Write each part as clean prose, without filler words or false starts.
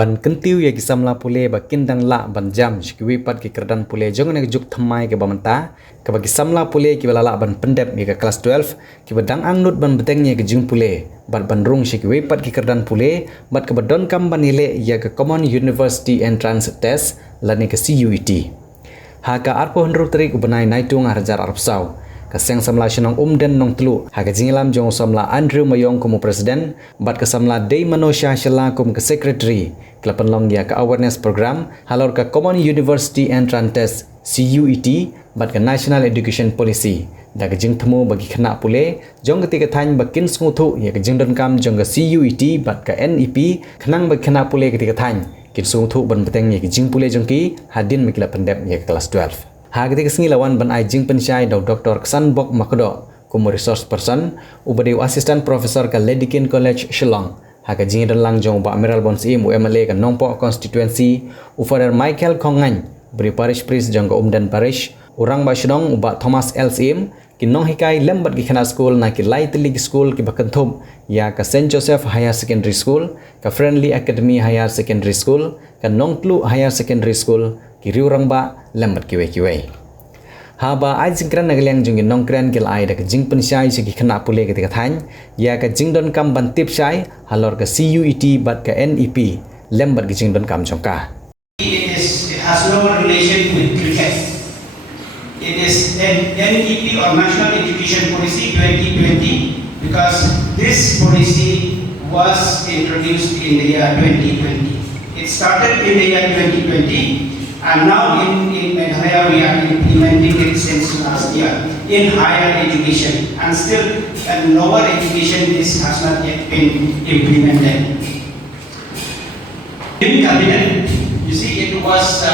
ban kentiu ya kisamla pule ba kindang la ban jam shkiwi pat ki kerdan pule jong ne juk thamai ke bamanta ke bagi samla pule ki balala ban pendep ya kelas 12 ki badang angnut ban beteng ya ke jing pule bat ban rung shkiwi pat ki kerdan pule bat ke badon kam ban ile ya ke Common University Entrance Test lani ke CUET haka arpo hendru trik ubenai naitung harjar arpsau kaseng samla shenong umden nong telu haga jingilam jong samla Andrew Mayong kumu presiden bat ke samla Day Manosha Shela kum ke secretary kelapan long ya ke awareness program halor ke Common University Entrance Test CUET bat ke National Education Policy da ke jing temu bagi kena pule jong ketika tanya bakin sunguthu ya ke jing don kam jong ke CUET bat ke NEP kenang bagi kena pule ketika tanya kin sunguthu ban beteng ya ke jing pule jong ki hadin mekila pendep ya ke kelas 12 Hagati kesengilawan ban ai jing pensyai dau Dr. Ksan Bok Makodo kumu resource person ubadi assistant professor ke Ledikin College Shillong haga jing dan lang jong ba Amiral Bons im UMLA ke Nongpo constituency ufader Michael Kongan beri parish priest jong ke Umdan parish urang ba Shillong uba Thomas LCM kinong hikai lembat ki khana school na ki Light League School ki bakenthum ya ke St Joseph Higher Secondary School ke Friendly Academy Higher Secondary School ke Nongtlu Higher Secondary School kiri orang ba lembat kiwe haba ai jingkran nagliang jungin nongkran gil ai da ke jing pensyai segi kena pule ketika than ya ke jing don kam ban tip syai halor ke CUET bat ke NEP lembat ke jing don kam jongka it has no relation with cricket. It is NEP or National Education Policy 2020 because this policy was introduced in the year 2020. It started in the year 2020 and now in Meghalaya we are implementing it since last year in higher education and still in lower education this has not yet been implemented. In cabinet, you see it was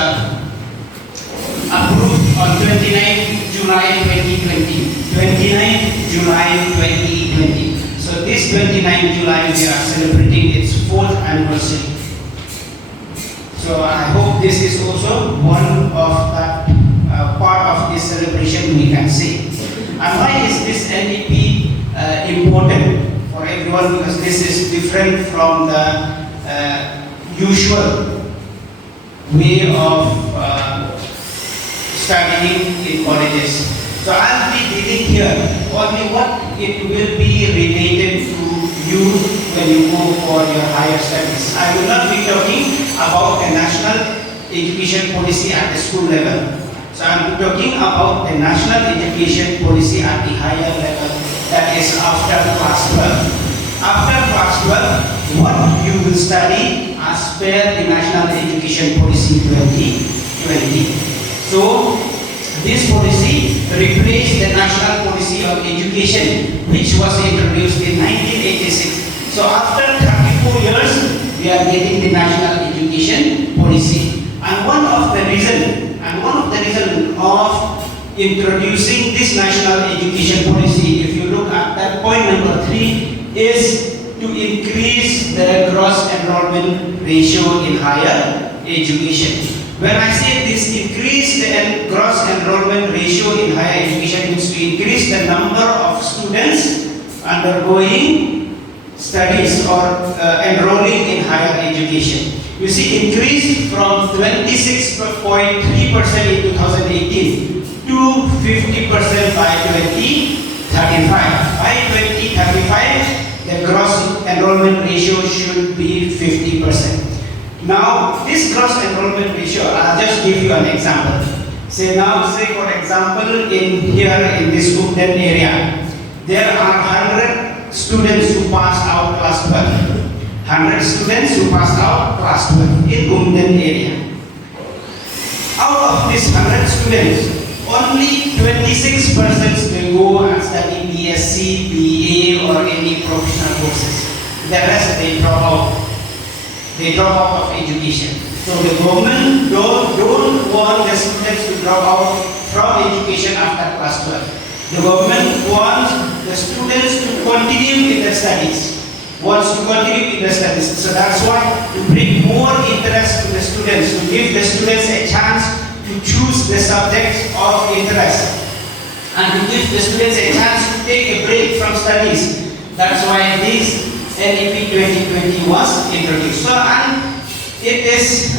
approved on 29 July 2020. 29 July 2020. So this 29 July we are celebrating its 4th anniversary. So I hope this is also one of that part of this celebration we can see. And why is this NEP important for everyone? Because this is different from the usual way of studying in colleges. So I'll be dealing here only what it will be related to you when you go for your higher studies. I will not be talking about the national education policy at the school level. So I'm talking about the national education policy at the higher level, that is after class 12. After class 12, what you will study as per the National Education Policy 2020. So this policy replaced the National Policy of Education which was introduced in 1986. So after 34 years, we are getting the National Education Policy. And one of the reason of introducing this National Education Policy, if you look at that point number 3, is to increase the gross enrollment ratio in higher education. When I say this increase the gross enrollment ratio in higher education means to increase the number of students undergoing studies or enrolling in higher education. You see, increased from 26.3% in 2018 to 50% by 2035. By 2035, the gross enrollment ratio should be 50%. Now, this gross enrollment ratio, I'll just give you an example. Say for example, here in this Umden area, there are 100 students who passed out class 12. 100 students who passed out class 12 in Umden area. Out of these 100 students, only 26% will go and study BSc, BA or any professional courses. The rest they drop out. They drop out of education. So the government don't want the students to drop out from education after class 12. The government wants the students to continue in their studies. So that's why to bring more interest to the students, to give the students a chance to choose the subjects of interest, and to give the students a chance to take a break from studies. That's why this NEP 2020 was introduced. So, and it is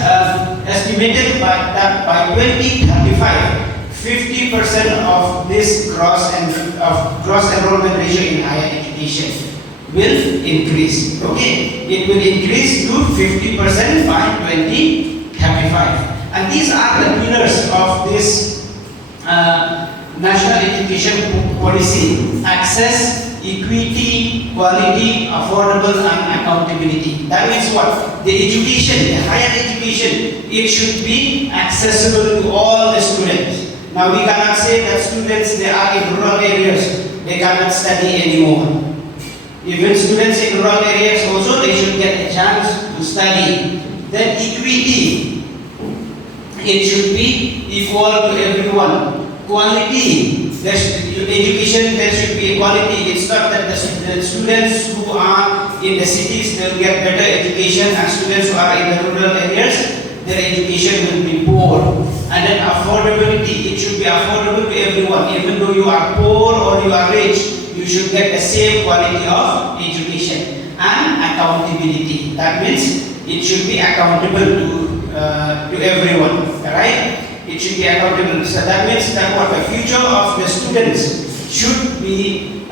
estimated that by 2035, 50% of this gross enrollment ratio in higher education will increase. Okay, it will increase to 50% by 2035. And these are the pillars of this national education policy: access, equity, quality, affordable, and accountability. That means what? The education, the higher education, it should be accessible to all the students. Now we cannot say that students, they are in rural areas, they cannot study anymore. Even students in rural areas also, they should get a chance to study. Then equity, it should be equal to everyone. Quality, education, there should be equality. It's not that the students who are in the cities, they will get better education, and students who are in the rural areas, their education will be poor. And then affordability, it should be affordable to everyone. Even though you are poor or you are rich, you should get the same quality of education. And accountability, that means it should be accountable to everyone, right? It should be accountable. So that means that what the future of the students should be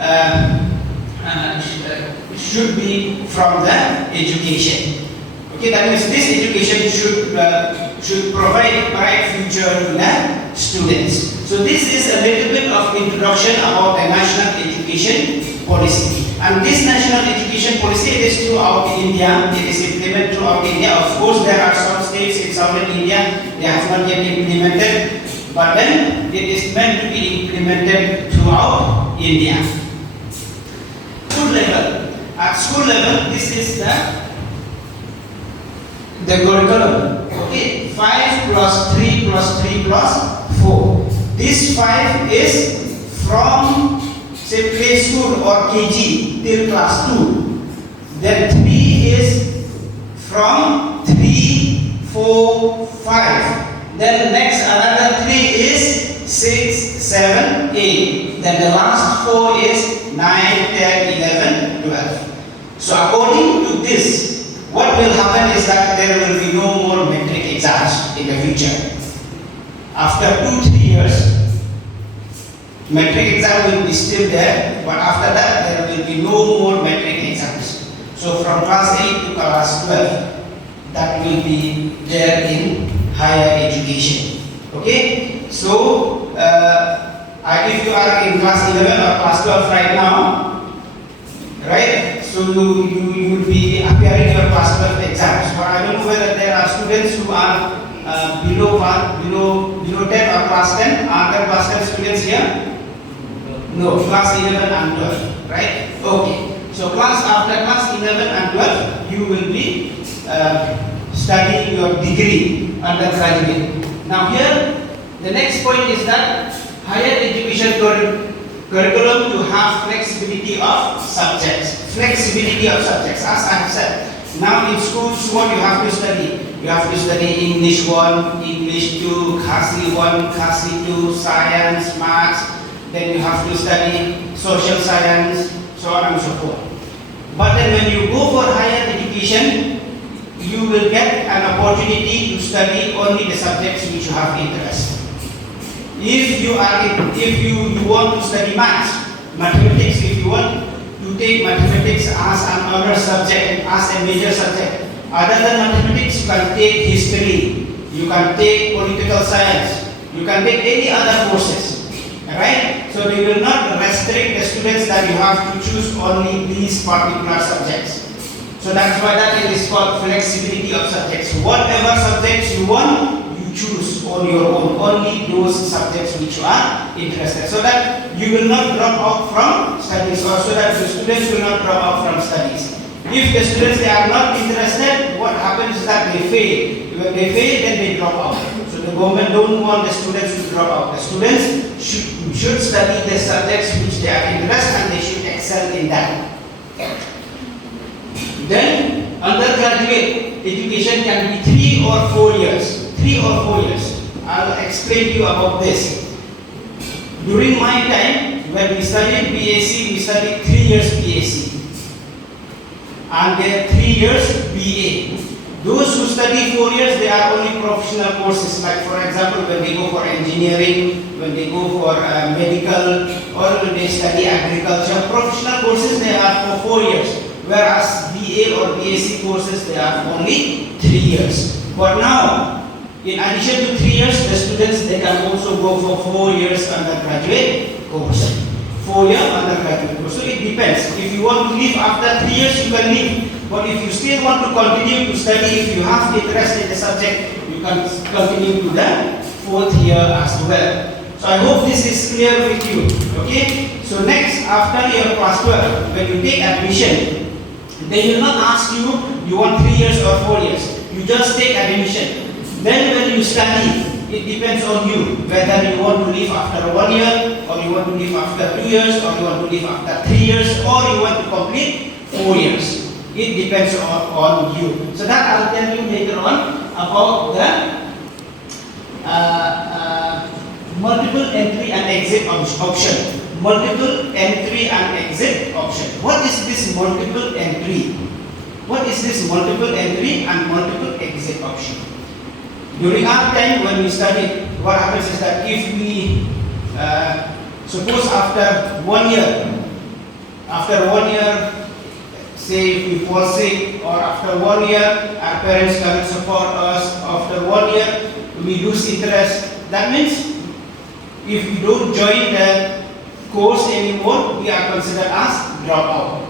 from the education. Okay, that means this education should provide a bright future to the students. So this is a little bit of introduction about the national education policy. And this national education policy, it is throughout India. It is implemented throughout India. Of course, there are some states in southern India, they have not yet implemented, but then it is meant to be implemented throughout India. School level. At school level, this is the curriculum. Okay, 5 plus 3 plus 3 plus 4. This 5 is from, say, preschool or KG till class 2. Then 3 is from 3, 4, 5. Then next another 3 is 6, 7, 8. Then the last 4 is 9, 10, 11, 12. So according to this, what will happen is that there will be no more metric exams in the future. After 2-3 years, metric exam will be still there, but after that there will be no more metric exams. So from class 8 to class 12, that will be there in higher education. Okay, so if you are in class 11 or class 12 right now, right? So you will be appearing your class 12 exams. But I don't know whether there are students who are below 10 or class 10. Are there class 10 students here? No, class 11 and 12, right? Okay. So after class 11 and 12, you will be studying your degree, undergraduate. Now here, the next point is that higher education curriculum to have flexibility of subjects. Flexibility of subjects, as I have said. Now in schools, what you have to study? You have to study English 1, English 2, Khasi 1, Khasi 2, science, maths. Then you have to study social science, so on and so forth. But then when you go for higher education, you will get an opportunity to study only the subjects which you have interest. If you want to study mathematics, if you want to take mathematics as an honor subject, as a major subject, other than mathematics, you can take history, you can take political science, you can take any other courses. Right? So they will not restrict the students that you have to choose only these particular subjects. So that's why that is called flexibility of subjects. Whatever subjects you want, you choose on your own. Only those subjects which you are interested. So that you will not drop out from studies, or so that the students will not drop out from studies. If the students they are not interested, what happens is that they fail. When they fail, then they drop out. So the government don't want the students to drop out. The students should study the subjects which they are interested, and they should excel in that. Then undergraduate education can be 3 or 4 years. 3 or 4 years. I will explain to you about this. During my time, when we studied BAc, we studied 3 years BAc and then 3 years BA. Those who study 4 years, they are only professional courses. Like for example, when they go for engineering, when they go for medical, or when they study agriculture, professional courses they are for 4 years. Whereas BA or BSc courses they are only 3 years. But now, in addition to 3 years, the students they can also go for 4 years undergraduate course. 4-year undergraduate course. So it depends. If you want to leave after 3 years, you can leave. But if you still want to continue to study, if you have interest in the subject, you can continue to the 4th year as well. So I hope this is clear with you. Okay. So next, after your class 12, when you take admission, they will not ask you want 3 years or 4 years. You just take admission. Then when you study, it depends on you whether you want to leave after 1 year, or you want to leave after 2 years, or you want to leave after 3 years, or you want to complete 4 years. It depends on you. So that I'll tell you later on about the multiple entry and exit option. Multiple entry and exit option. What is this multiple entry? What is this multiple entry and multiple exit option? During our time when we studied, what happens is that if we suppose after 1 year, say if we fall sick, or after 1 year our parents cannot support us, after 1 year we lose interest, that means if we don't join the course anymore, we are considered as dropout.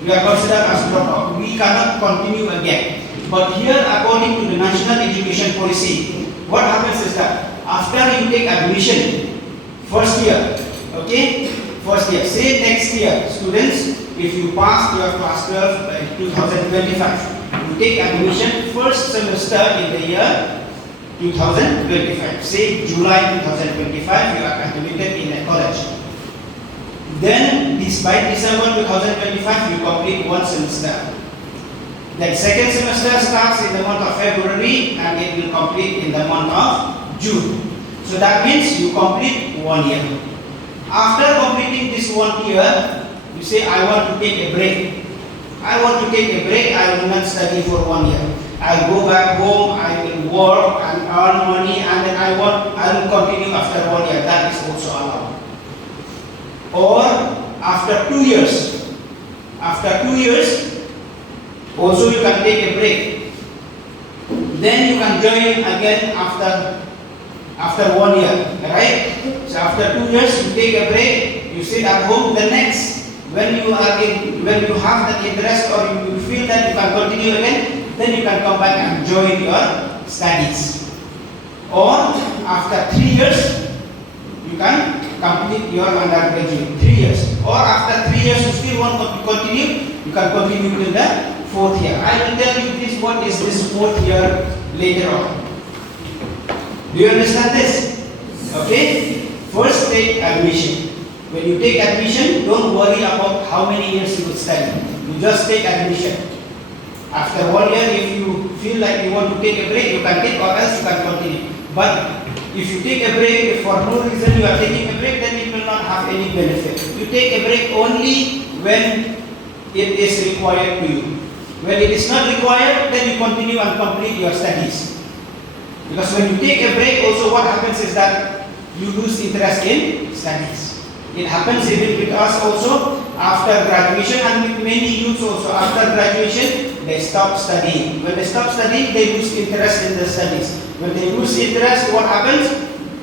We are considered as dropout. We cannot continue again. But here, according to the National Education Policy, what happens is that after you take admission, first year, okay, first year, say next year, students, if you pass your class 12 by 2025, you take admission first semester in the year 2025. Say July 2025, you are admitted in a college. Then, by December 2025, you complete 1 semester. Then second semester starts in the month of February and it will complete in the month of June. So that means you complete 1 year. After completing this 1 year, you say, I want to take a break. I want to take a break, I will not study for 1 year. I'll go back home, I will work and earn money, and then I will continue after 1 year. That is also allowed. Or after 2 years. After 2 years, also you can take a break. Then you can join again after 1 year, right? So after 2 years you take a break, you sit at home. The next, when you have that interest or you feel that you can continue again, then you can come back and join your studies. Or after 3 years, you can complete your undergraduate. 3 years. Or after 3 years you still want to continue, you can continue to the 4th year. I will tell you this, what is this 4th year later on. Do you understand this? Okay? First take admission. When you take admission, don't worry about how many years you would study. You just take admission. After 1 year, if you feel like you want to take a break, you can take, or else you can continue. But if you take a break, if for no reason you are taking a break, then it will not have any benefit. You take a break only when it is required to you. When it is not required, then you continue and complete your studies. Because when you take a break, also what happens is that you lose interest in studies. It happens even with us also after graduation, and with many youths also after graduation, they stop studying. When they stop studying, they lose interest in the studies. When they lose interest, what happens?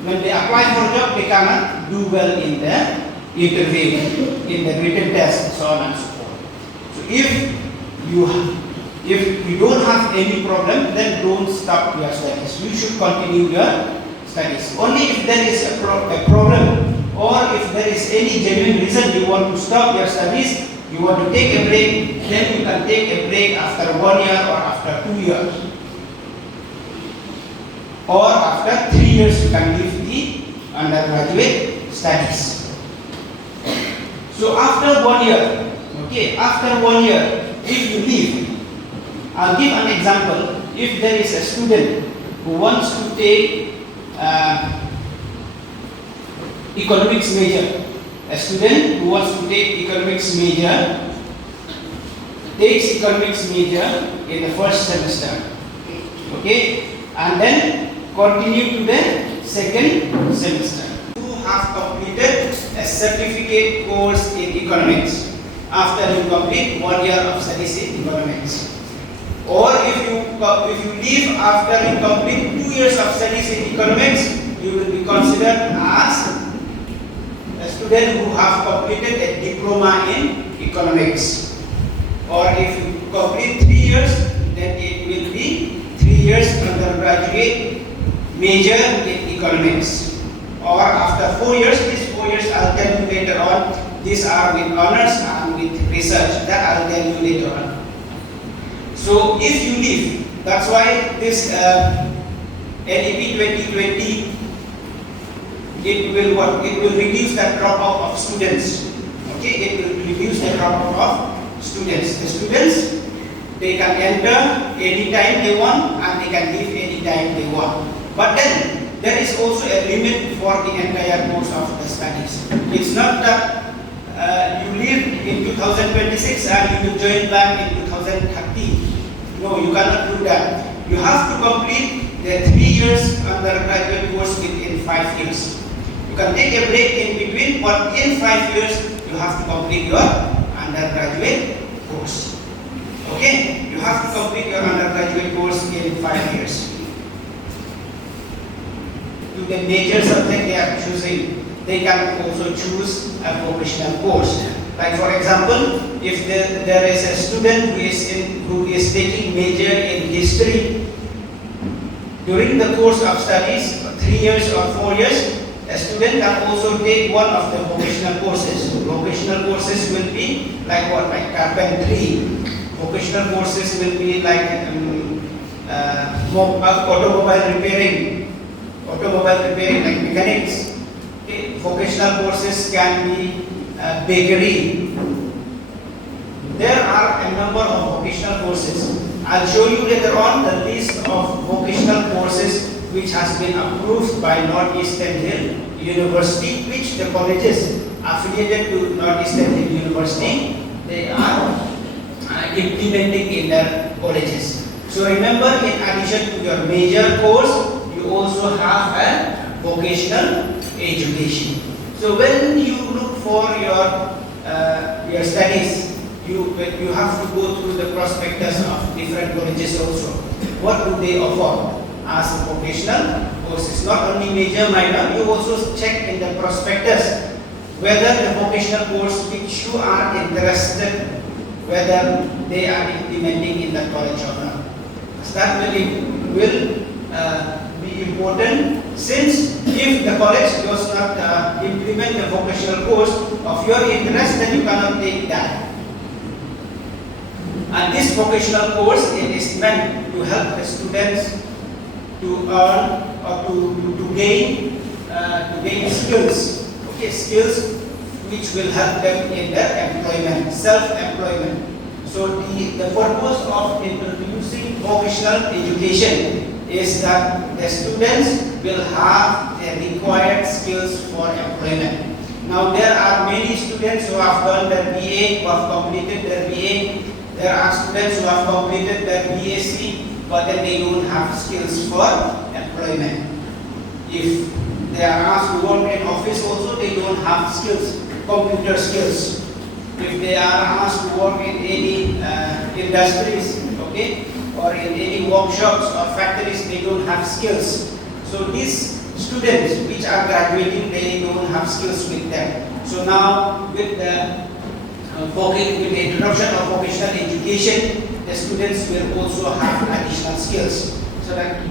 When they apply for a job, they cannot do well in the interview, in the written test, so on and so forth. So if you don't have any problem, then don't stop your studies. You should continue your studies. Only if there is a problem, or if there is any genuine reason you want to stop your studies, you want to take a break, then you can take a break after 1 year or after 2 years. Or after 3 years you can leave the undergraduate studies. So after 1 year, okay, after 1 year, if you leave, I'll give an example. If there is a student who wants to take economics major, a student who wants to take economics major takes economics major in the first semester. Okay, and then continue to the second semester. You have completed a certificate course in economics after you complete 1 year of studies in economics. Or if you leave after you complete 2 years of studies in economics, you will be considered as a student who have completed a diploma in economics. Or if you complete 3 years, then it will be 3 years undergraduate major in economics. Or after 4 years, these 4 years I'll tell you later on. These are with honors and with research. That I'll tell you later on. So if you leave, that's why this NEP 2020, it will what? It will reduce the dropout of students. Okay, it will reduce the dropout of students. The students, they can enter anytime they want and they can leave anytime they want. But then there is also a limit for the entire course of the studies. It's not that you leave in 2026 and you will join back in 2030. No, you cannot do that. You have to complete the 3 years undergraduate course within 5 years. You can take a break in between, but in 5 years you have to complete your undergraduate course. Okay, you have to complete your undergraduate course in 5 years. To the major subject they are choosing, they can also choose a vocational course. Like for example, if there is a student who is taking major in history, during the course of studies, 3 years or 4 years, a student can also take one of the vocational courses. Vocational courses will be like what? Like carpentry. Vocational courses will be like automobile repairing like mechanics. Okay. Vocational courses can be bakery. There are a number of vocational courses. I'll show you later on the list of vocational courses which has been approved by Northeastern Hill University, which the colleges affiliated to Northeastern Hill University, they are implementing in their colleges. So remember, in addition to your major course, you also have a vocational education. So when you look for your studies, you have to go through the prospectus of different colleges also. What do they offer as a vocational courses? Not only major, minor, you also check in the prospectus whether the vocational course which you are interested, whether they are implementing in the college or not. That will be important, since if the college does not implement the vocational course of your interest, then you cannot take that. And this vocational course, it is meant to help the students to earn or to gain skills. Okay, skills which will help them in their employment, self-employment. So the purpose of introducing vocational education is that the students will have the required skills for employment. Now there are many students who have done their BA, who have completed their BA. There are students who have completed their BSc, but then they don't have skills for employment. If they are asked to work in office also, they don't have skills, computer skills. If they are asked to work in any industries, okay, or in any workshops or factories, they don't have skills. So these students which are graduating, they don't have skills with them. So now with the introduction of vocational education, the students will also have additional skills. So that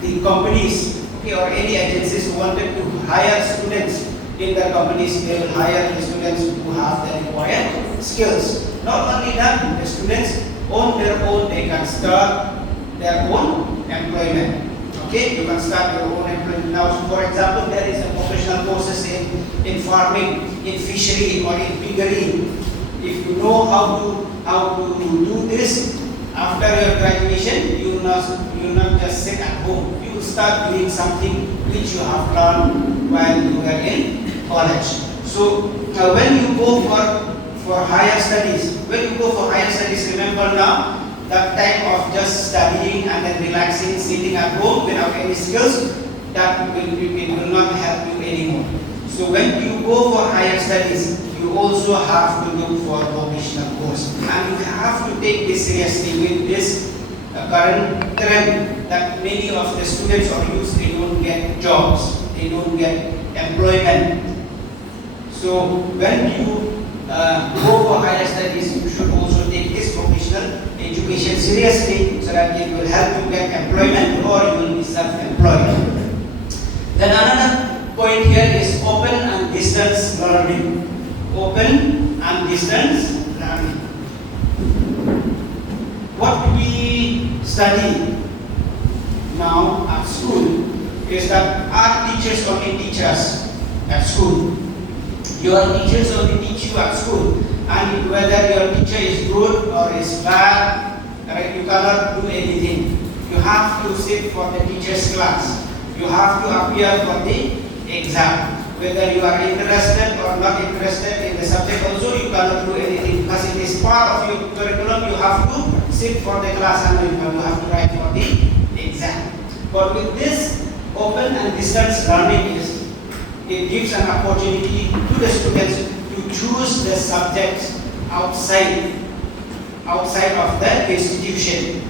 the companies, okay, or any agencies who wanted to hire students in their companies, they will hire the students who have the required skills. Not only that, the students on their own, they can start their own employment. Okay, you can start your own employment. Now, for example, there is a vocational courses in farming, in fishery, or in piggery. If you know how to do this after your graduation, you will not just sit at home. You will start doing something which you have learned while you were in college. So when you go for higher studies, remember now that time of just studying and then relaxing, sitting at home without any skills, it will not help you anymore. So when you go for higher studies, you also have to look for vocational course, and you have to take this seriously with this current trend that many of the students or youth, they don't get jobs, they don't get employment. So when you go for higher studies, you should also take this vocational education seriously, so that it will help you get employment or you will be self-employed. Then another point here is open and distance learning. Open and distance learning. What we study now at school is that our teachers only teach us at school. Your teachers only teach you at school, and whether your teacher is good or is bad, right, you cannot do anything. You have to sit for the teacher's class. You have to appear for the exam. Whether you are interested or not interested in the subject, also you cannot do anything, because it is part of your curriculum. You have to sit for the class and you have to write for the exam. But with this open and distance learning, it gives an opportunity to the students to choose the subjects outside of the institution.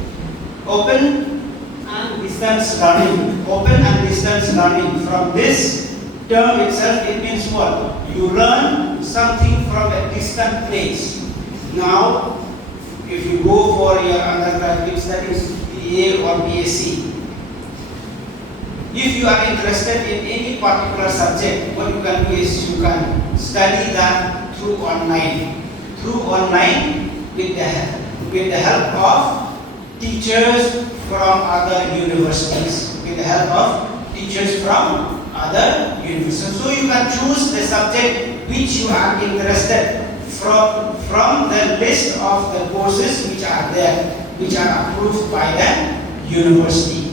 Open and distance learning. Open and distance learning. From this term itself, it means what? You learn something from a distant place. Now, if you go for your undergraduate studies, BA or BSc, if you are interested in any particular subject, what you can do is you can study that through online. Through online with the help of teachers from other universities. With the help of teachers from other universities. So you can choose the subject which you are interested from the list of the courses which are there, which are approved by the university.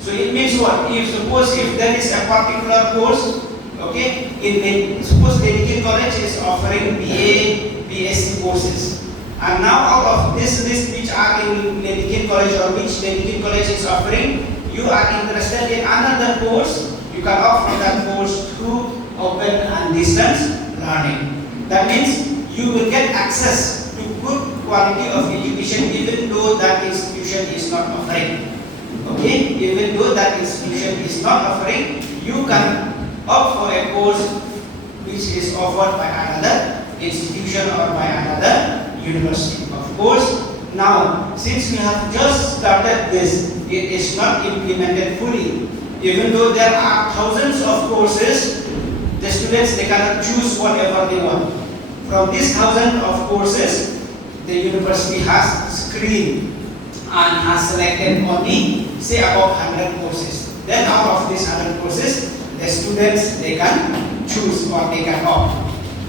So it means what? Suppose there is a particular course, okay, suppose Dedikin College is offering BA, BSc courses. And now out of this list which are in Dedikin College or which Dedikin College is offering, you are interested in another course, you can opt for that course through open and distance learning. That means you will get access to good quality of education even though that institution is not offering. Okay, even though that institution is not offering, you can opt for a course which is offered by another institution or by another university. Of course, now since we have just started this, it is not implemented fully. Even though there are thousands of courses, the students, they cannot choose whatever they want. From these thousands of courses, the university has screened and has selected only, say, about 100 courses. Then out of these 100 courses, the students, they can choose or they can opt.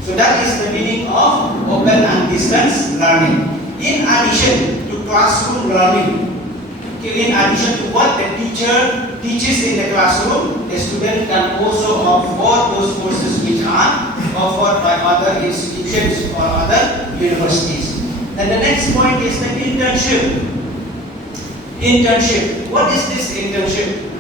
So that is the meaning of open and distance learning. In addition to classroom learning, in addition to what the teacher teaches in the classroom, the student can also opt for those courses which are offered by other institutions or other universities. Then the next point is the internship. Internship. What is this internship?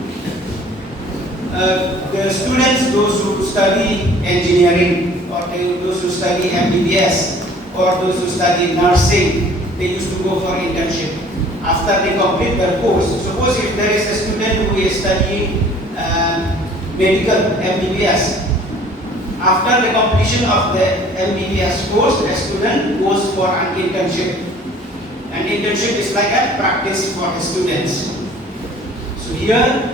The students, those who study engineering or those who study MBBS or those who study nursing, they used to go for internship. After they complete their course, suppose if there is a student who is studying medical MBBS, after the completion of the MBBS course, a student goes for an internship. An internship is like a practice for the students. So here,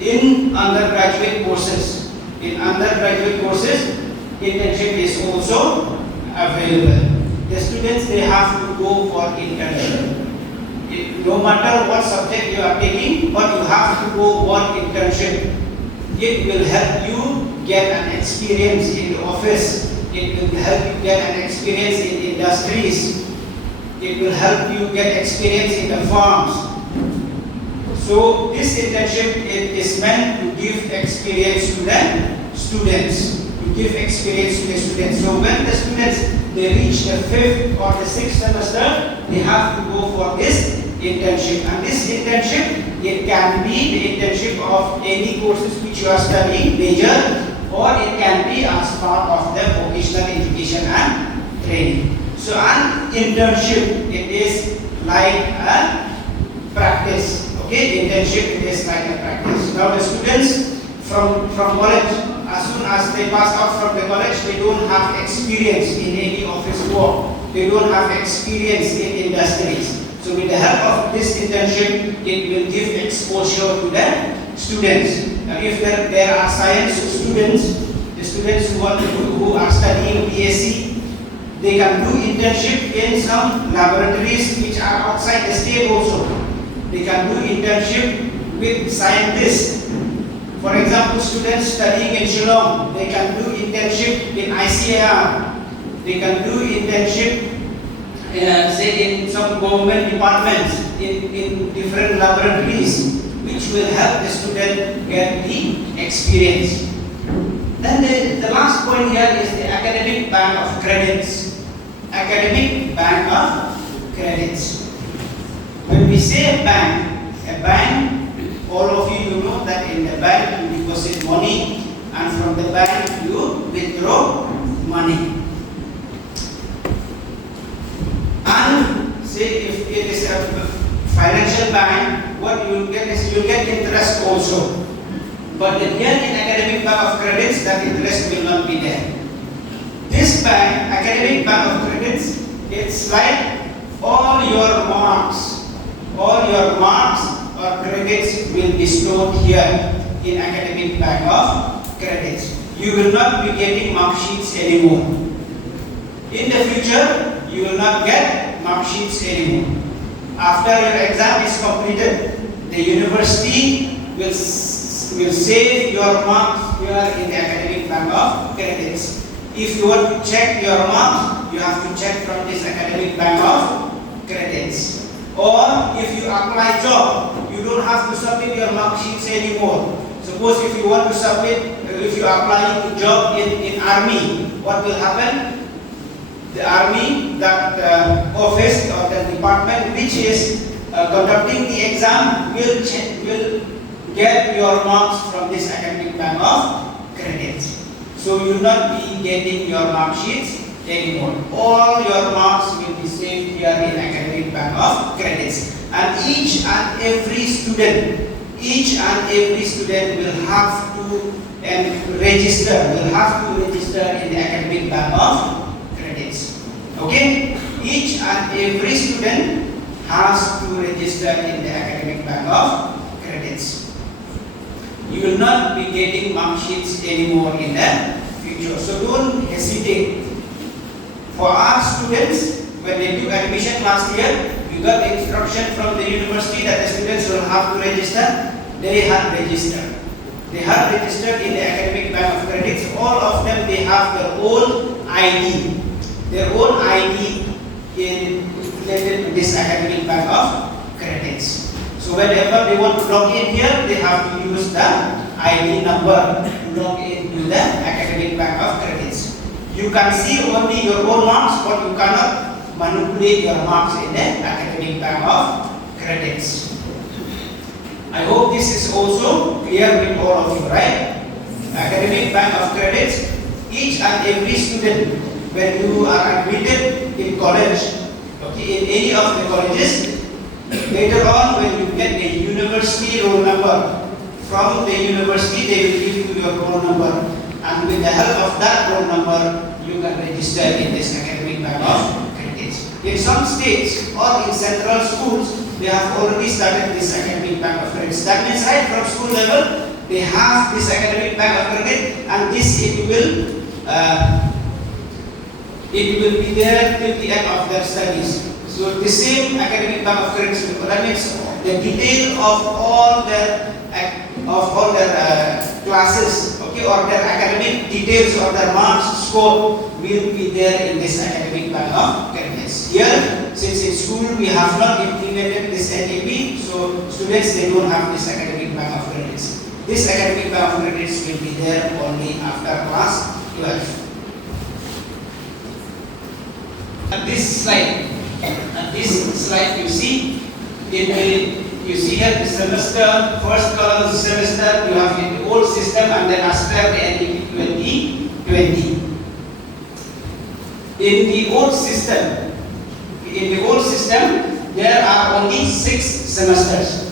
in undergraduate courses, internship is also available. The students, they have to go for internship. No matter what subject you are taking, but you have to go one internship. It will help you get an experience in the office. It will help you get an experience in industries. It will help you get experience in the farms. So this internship is meant to give experience to the students. So when the students, they reach the 5th or the 6th semester, they have to go for this internship. And this internship, it can be the internship of any courses which you are studying, major, or it can be as part of the vocational education and training. So an internship, it is like a practice. Okay, internship, it is like a practice. Now the students from college, as soon as they pass out from the college, they don't have experience in any office work. They don't have experience in industries. So with the help of this internship, it will give exposure to the students. Now if there are science students, the students who are studying BSc, they can do internship in some laboratories which are outside the state also. They can do internship with scientists. For example, students studying in Shillong, they can do internship in ICAR. They can do internship say in some government departments, in different laboratories, which will help the student get the experience. Then the last point here is the academic bank of credits. Academic bank of credits. When we say a bank, all of you know that in the bank you deposit money and from the bank you withdraw money. And say if it is a financial bank, what you will get is you get interest also. But here in academic bank of credits, that interest will not be there. This bank, academic bank of credits, it's like all your marks or credits will be stored here in academic bank of credits. You will not be getting mark sheets anymore. In the future, you will not get mark sheets anymore. After your exam is completed, the university will save your marks here in the academic bank of credits. If you want to check your marks, you have to check from this academic bank of credits. Or if you apply job, you don't have to submit your mark sheets anymore. Suppose if you want to submit, if you apply to job in army, what will happen? The army, that office or the department which is conducting the exam will get your marks from this academic bank of credits. So you will not be getting your mark sheets anymore. All your marks will be saved here in academic bank of credits. And each and every student will have to register in the academic bank of credits. Okay? Each and every student has to register in the academic bank of credits. You will not be getting mark sheets anymore in the future. So don't hesitate. For our students, when they took admission last year, we got the instruction from the university that the students will have to register. They had registered. They have registered in the academic bank of credits. All of them, they have their own ID. Their own ID related to this academic bank of credits. So whenever they want to log in here, they have to use the ID number to log into the academic bank of credits. You can see only your own marks, but you cannot manipulate your marks in the academic bank of credits. I hope this is also clear with all of you, right? Academic bank of credits, each and every student, when you are admitted in college, okay, in any of the colleges, later on when you get the university roll number, from the university they will give you your roll number, and with the help of that roll number, you can register in this academic bank of credits. In some states or in central schools, they have already started this academic bank of credits. That means right from school level, they have this academic bank of credit, and this it will be there till the end of their studies. So the same academic bank of credits, that means the detail of all their classes, okay, or their academic details or their marks score will be there in this academic bank of credits. Here, since in school we have not implemented this NAP, so students they don't have this academic bank of credits. This academic bank of credits will be there only after class 12. At this slide you see, you see here the semester, first column semester, you have in the old system, and then as per the NEP 2020. In the old system, there are only 6 semesters.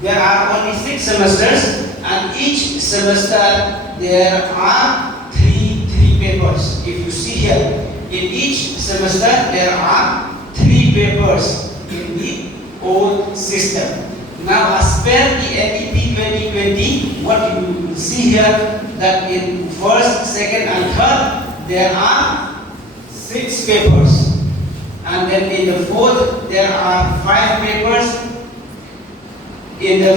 There are only 6 semesters, and each semester there are 3 papers. If you see here, in each semester there are 3 papers in the old system. Now, as per the NEP 2020, what you will see here, that in first, second, and third there are 6 papers, and then in the fourth there are 5 papers. In the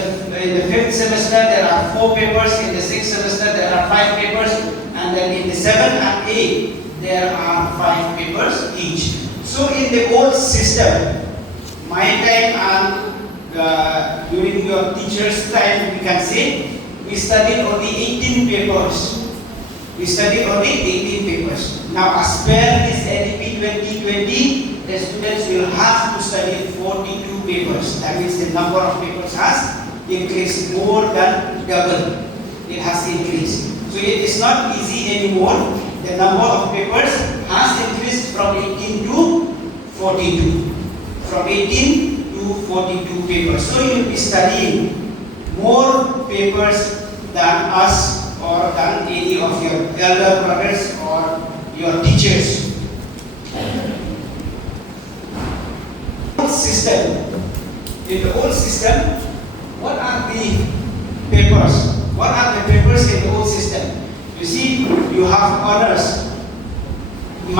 5th semester there are 4 papers. In the 6th semester there are 5 papers, and then in the 7th and 8th there are 5 papers each. So in the old system, my time and during your teacher's time, we can say we studied only 18 papers. Now, as per this NEP 2020, the students will have to study 42 papers. That means the number of papers has increased more than double. It has increased. So it is not easy anymore. The number of papers has increased from 18 to 42. From 18 to 42 papers. So you will be studying more papers than us or than any of your elder brothers or your teachers. In the old system, what are the papers? What are the papers in the old system? You see, you have honors. During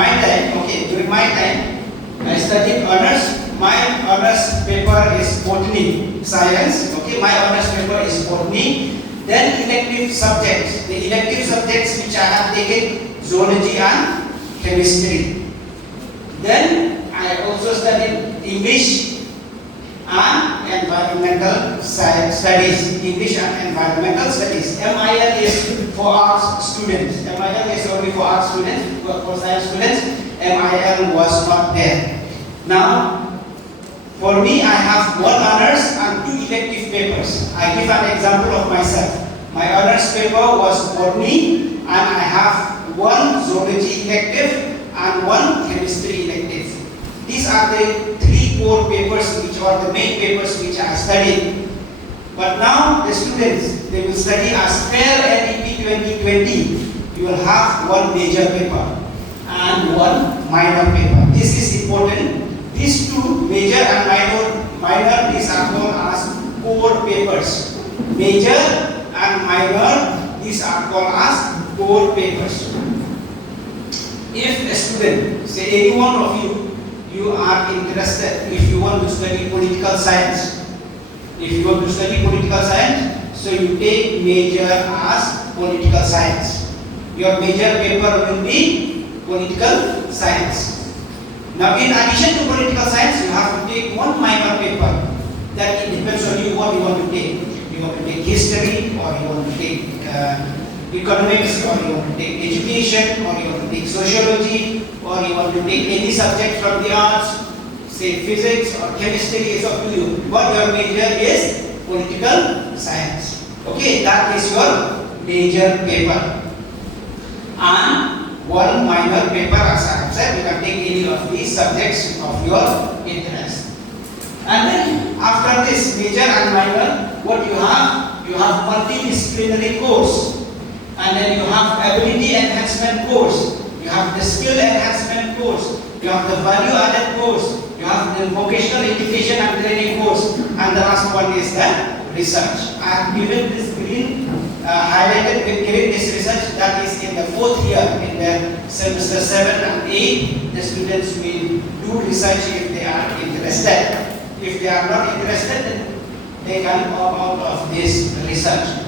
my time, I studied honors. My honors paper is botany, science. My honors paper is botany. Then elective subjects. The elective subjects which I have taken, zoology and chemistry. Then I also studied English and environmental studies. English and environmental studies. MIL is for arts students. MIL is only for arts students. For science students, MIL was not there. Now, for me, I have 1 honors and 2 elective papers. I give an example of myself. My honors paper was botany, and I have 1 zoology elective and 1 chemistry elective. These are the 3 core papers which are the main papers which I studied. But now the students, they will study as per NEP 2020. You will have 1 major paper and 1 minor paper. This is important. These 2, major and minor, these are called as core papers. Major and minor, these are called as core papers. If a student, say any one of you are interested, if you want to study political science, so you take major as political science. Your major paper will be political science. Now, in addition to political science, you have to take 1 minor paper. That it depends on you what you want to take. You want to take history, or you want to take economics, or you want to take education, or you want to take sociology, or you want to take any subject from the arts, say physics or chemistry. It's up to you. What your major is? Political science. That is your major paper. And 1 minor paper, as I have said, you can take any of these subjects of your interest. And then after this major and minor, what you have? You have multidisciplinary course, and then you have ability enhancement course, you have the skill enhancement course, you have the value added course, you have the vocational education and training course, and the last one is the research. I have given this green, highlighted with green this research, that is in the 4th year, in the semester 7 and 8, the students will do research if they are interested. If they are not interested, then they can come out of this research.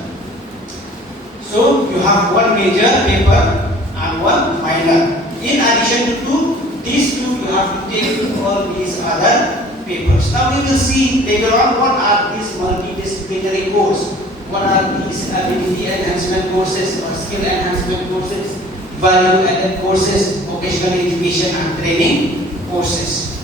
So you have 1 major paper and 1 minor. In addition to these 2, you have to take all these other papers. Now we will see later on what are these multidisciplinary courses. What are these ability enhancement courses or skill enhancement courses, value added courses, vocational education and training courses.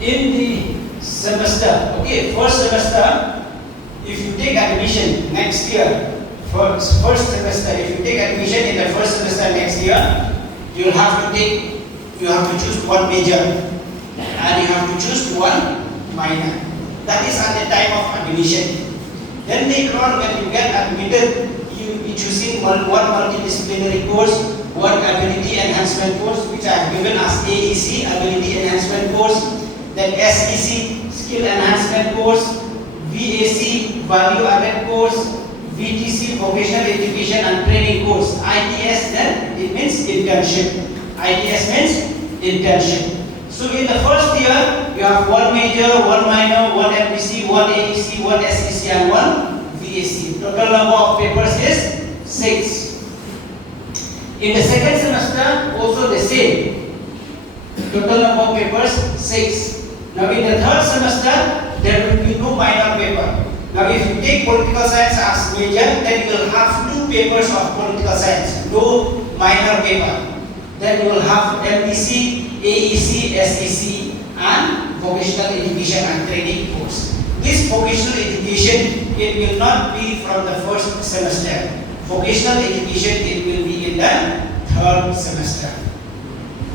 In the semester, okay, first semester, if you take admission next year, first semester, if you take admission in the first semester next year, you have to choose one major and you have to choose one minor. That is at the time of admission. Then later on, when you get admitted, you be choosing one multidisciplinary course, one ability enhancement course, which I have given as AEC, ability enhancement course, then SEC, skill enhancement course, VAC, value added course, VTC, vocational education and training course. ITS, then it means internship. ITS means internship. So in the first year, you have one major, one minor, one MPC, one AEC, one SEC and one VAC. Total number of papers is 6. In the second semester, also the same. Total number of papers 6. Now in the third semester, there will be no minor paper. Now if you take political science as major, then you will have 2 papers of political science, no minor paper. Then you will have MPC, AEC, SEC and vocational education and training course. This vocational education, it will not be from the first semester. Vocational education, it will be in the third semester.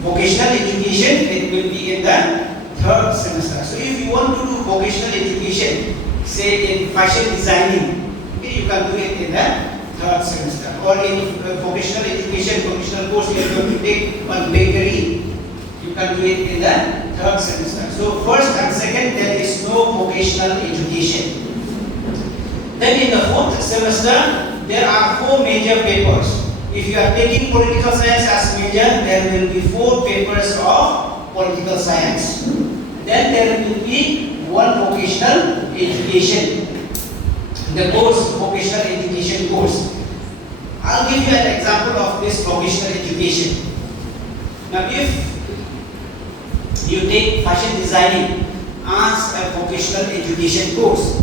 Vocational education, it will be in the third semester. So if you want to do vocational education, say in fashion designing, okay, you can do it in the third semester. Or in vocational education, vocational course, you are going to take on bakery, you can do it in the third semester. So first and second, there is no vocational education. Then in the fourth semester, there are 4 major papers. If you are taking political science as major, there will be 4 papers of political science. Then there will be 1 vocational education. The course, vocational education course. I'll give you an example of this vocational education. Now if you take fashion designing as a vocational education course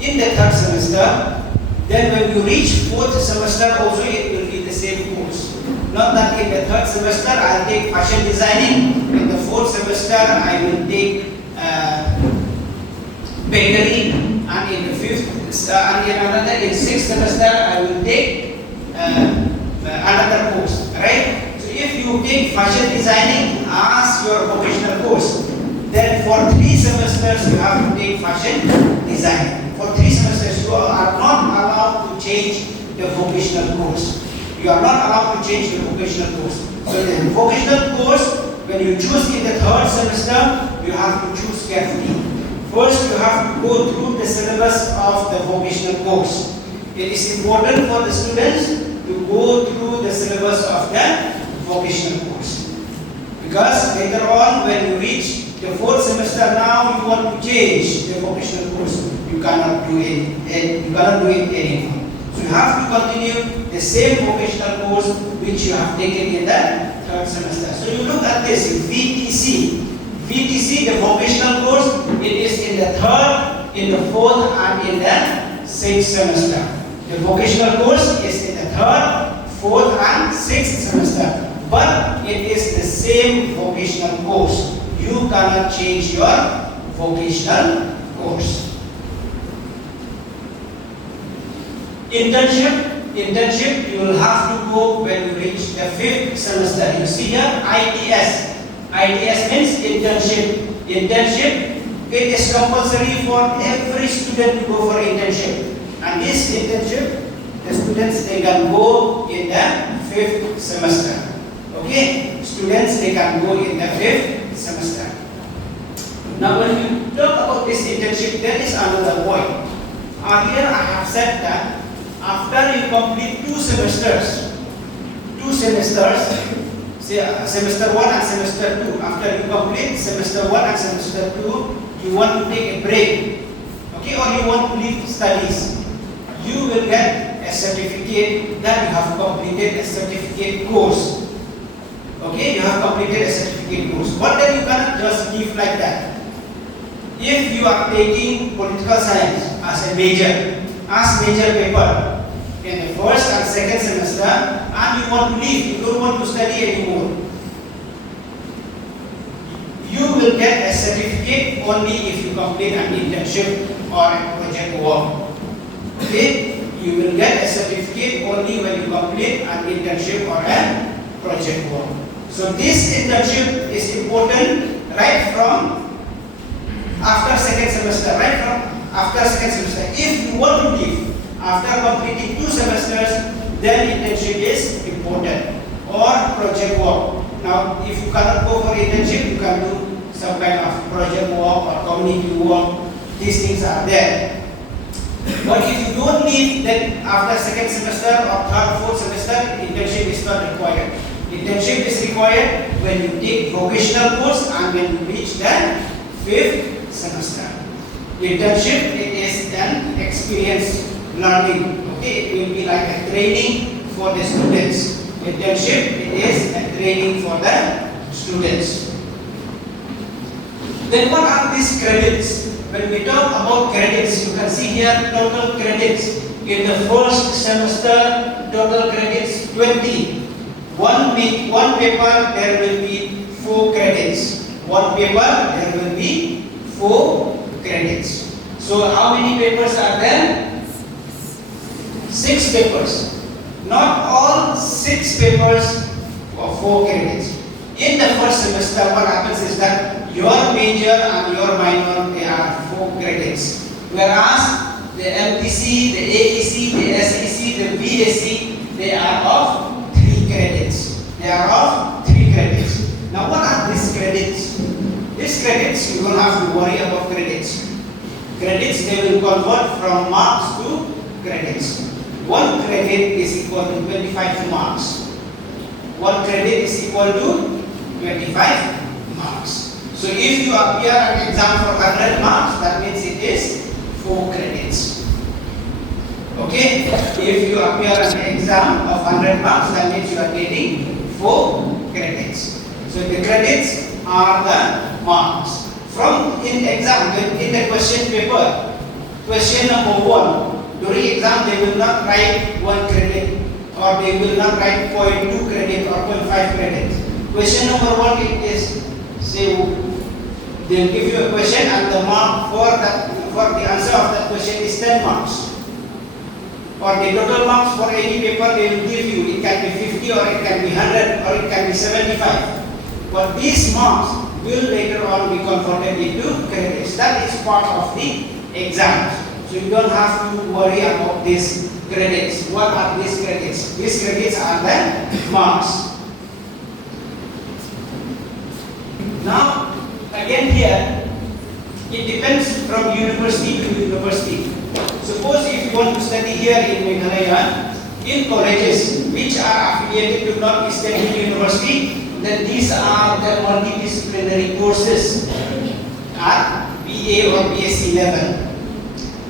in the third semester, then when you reach fourth semester also it will be the same course. Not that in the third semester I'll take fashion designing, in the fourth semester I will take bakery, and in the fifth and in sixth semester I will take another course, right? So if you take fashion designing as your vocational course, then for 3 semesters you have to take fashion design. For 3 semesters you are not allowed to change the vocational course. You are not allowed to change the vocational course. So the vocational course, when you choose in the third semester, you have to choose carefully. First, you have to go through the syllabus of the vocational course. It is important for the students to go through the syllabus of the vocational course. Because later on, when you reach the fourth semester, now you want to change the vocational course. You cannot do it. You cannot do it anymore. So you have to continue the same vocational course which you have taken in the third semester. So you look at this VTC. VTC, the vocational course, it is in the third, in the fourth, and in the sixth semester. The vocational course is in the third, fourth, and sixth semester. But it is the same vocational course. You cannot change your vocational course. Internship, you will have to go when you reach the fifth semester. You see here, ITS. ITS means internship. Internship, it is compulsory for every student to go for internship. And this internship, the students, they can go in the fifth semester. Okay? Students, they can go in the fifth semester. Now when you talk about this internship, there is another point. Earlier I have said that after you complete 2 semesters, say semester 1 and semester 2, after you complete semester 1 and semester 2, you want to take a break, okay, or you want to leave studies, you will get a certificate that you have completed a certificate course. Okay, you have completed a certificate course. But then you cannot just leave like that. If you are taking political science as a major paper in the first and second semester, and you want to leave, you don't want to study anymore, you will get a certificate only if you complete an internship or a project work. Okay? You will get a certificate only when you complete an internship or a project work. So this internship is important right from after second semester, If you want to leave after completing 2 semesters, then internship is important, or project work. Now, if you cannot go for internship, you can do some kind of project work or community work. These things are there. But if you don't leave, then after second semester or third, fourth semester, internship is not required. Internship is required when you take vocational course and when you reach the 5th semester. Internship, it is an experience learning. Okay, it will be like a training for the students. Internship, it is a training for the students. Then what are these credits? When we talk about credits, you can see here total credits. In the first semester, total credits 20. One paper, there will be 4 credits. One paper, there will be 4 credits. So how many papers are there? 6 papers. Not all 6 papers or 4 credits. In the first semester, what happens is that your major and your minor, they are 4 credits. Whereas the MTC, the AEC, the SEC, the VSC, they are of 3 credits. Now what are these credits? These credits, you don't have to worry about credits. Credits, they will convert from marks to credits. 1 credit is equal to 25 marks. 1 credit is equal to 25 marks. So if you appear an exam for 100 marks, that means it is 4 credits. Okay? If you appear an exam of 100 marks, that means you are getting 4 credits. So the credits are the marks. From in exam, in the question paper, question number 1, during exam they will not write 1 credit, or they will not write 0.2 credit or 0.5 credit. Question number 1, it is, say, they will give you a question and the mark for the answer of that question is 10 marks. Or the total marks for any paper they will give you, it can be 50 or it can be 100 or it can be 75. But these marks will later on be converted into credits. That is part of the exam. So you don't have to worry about these credits. What are these credits? These credits are the marks. Now, again here, it depends from university to university. Suppose if you want to study here in Meghalaya, in colleges which are affiliated to Northeastern University, then these are the multidisciplinary courses at BA or BSc level.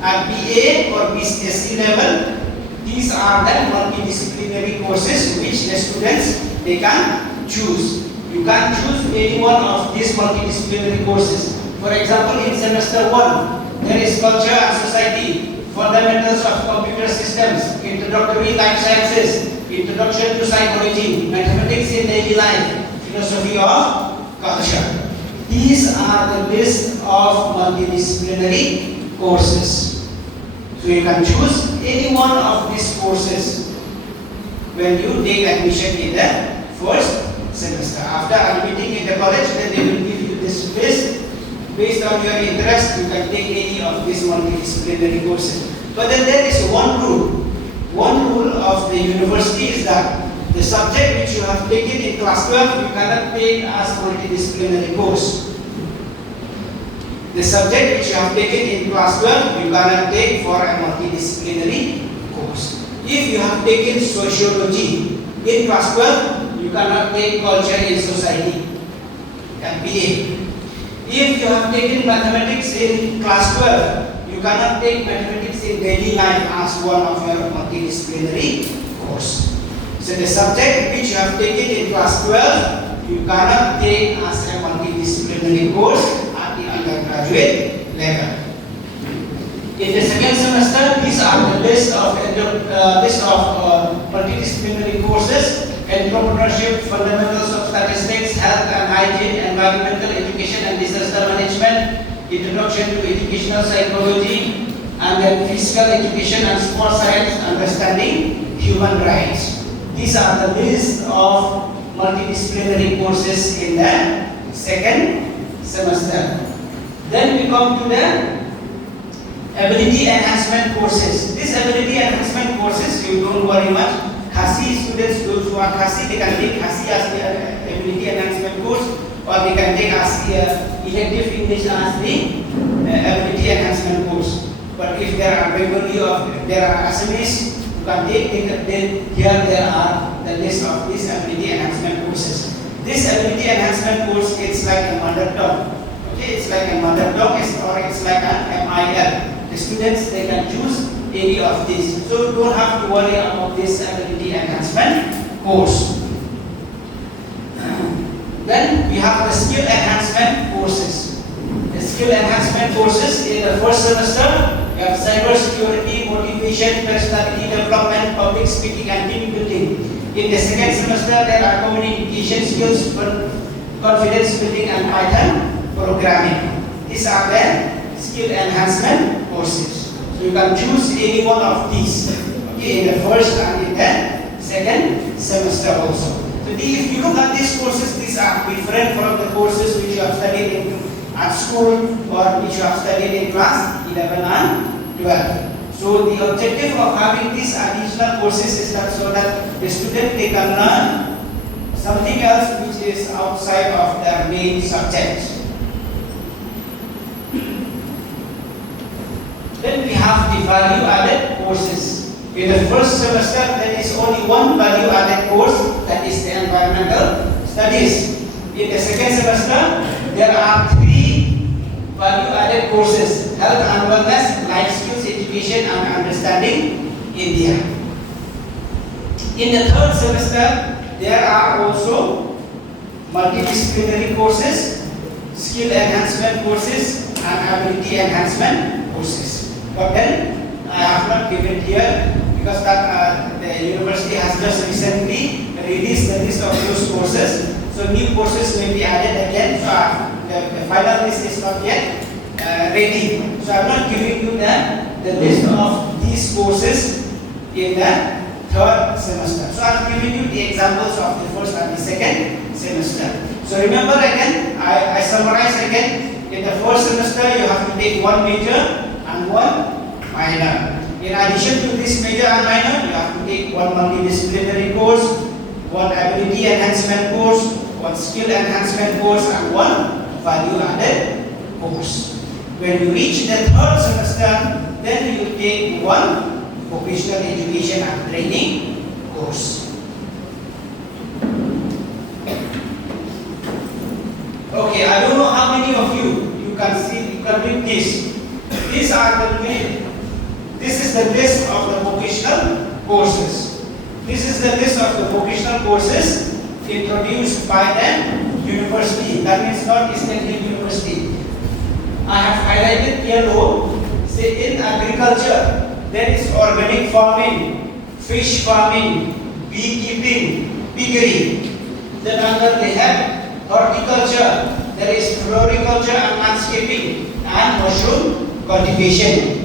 At BA or BSc level, these are the multidisciplinary courses which the students, they can choose. You can choose any one of these multidisciplinary courses. For example, in semester 1, there is culture and society, fundamentals of computer systems, introductory life sciences, introduction to psychology, mathematics in daily life, philosophy of culture. These are the list of multidisciplinary courses. So you can choose any one of these courses when you take admission in the first semester. After admitting in the college, then they will give you this list. Based on your interest, you can take any of these multidisciplinary courses. But then there is one rule. One rule of the university is that the subject which you have taken in class 12, you cannot take as multidisciplinary course. The subject which you have taken in class 12, you cannot take for a multidisciplinary course. If you have taken sociology in class 12, you cannot take culture in society, MBA. If you have taken mathematics in class 12, you cannot take mathematics in daily life as one of your multidisciplinary course. So the subject which you have taken in class 12, you cannot take as a multidisciplinary course at the undergraduate level. In the second semester, these are the list of multidisciplinary courses: entrepreneurship, fundamentals of statistics, health and hygiene, environmental education and disaster management, introduction to educational psychology, and then physical education and sports science, understanding human rights. These are the list of multidisciplinary courses in the second semester. Then we come to the ability enhancement courses. These ability enhancement courses, you don't worry much. Khasi students, those who are Khasi, they can take Khasi as the ability enhancement course, or they can take as the elective English as the ability enhancement course. But if there are Bengali or there are Assamese, you can take then here there are the list of these ability enhancement courses. This ability enhancement course, it's like a mother tongue. Okay, it's like a mother tongue, or it's like an MIL. The students, they can choose any of these. So you don't have to worry about this ability enhancement course. Then we have the skill enhancement courses. The skill enhancement courses in the first semester, you have cyber security, motivation, personality development, public speaking and team building. In the second semester, there are communication skills, confidence building and Python programming. These are the skill enhancement courses. So you can choose any one of these, okay, in the first and in the second semester also. So if you look at these courses, these are different from the courses which you have studied at school or which you have studied in class 11 and 12. So the objective of having these additional courses is that so that the student, they can learn something else which is outside of their main subject. Then we have the value-added courses. In the first semester, there is only one value-added course, that is the environmental studies. In the second semester, there are 3 value-added courses: health and wellness, life skills, education, and understanding India. In the third semester, there are also multidisciplinary courses, skill enhancement courses, and ability enhancement courses. But then I have not given here because that the university has just recently released the list of those courses. So new courses may be added again. So the final list is not yet ready. So I am not giving you the list of these courses in the third semester. So I am giving you the examples of the first and the second semester. So remember again, I summarize again. In the first semester, you have to take one major and one minor. In addition to this major and minor, you have to take one multidisciplinary course, one ability enhancement course, one skill enhancement course, and one value-added course. When you reach the third semester, then you take one vocational education and training course. Okay, I don't know how many of you can see, you can read this. These are the this is the list of the vocational courses. This is the list of the vocational courses introduced by the university. That means not Eastern University. I have highlighted yellow. Say in agriculture, there is organic farming, fish farming, beekeeping, piggery. Then under they have horticulture, there is floriculture and landscaping, and mushroom cultivation.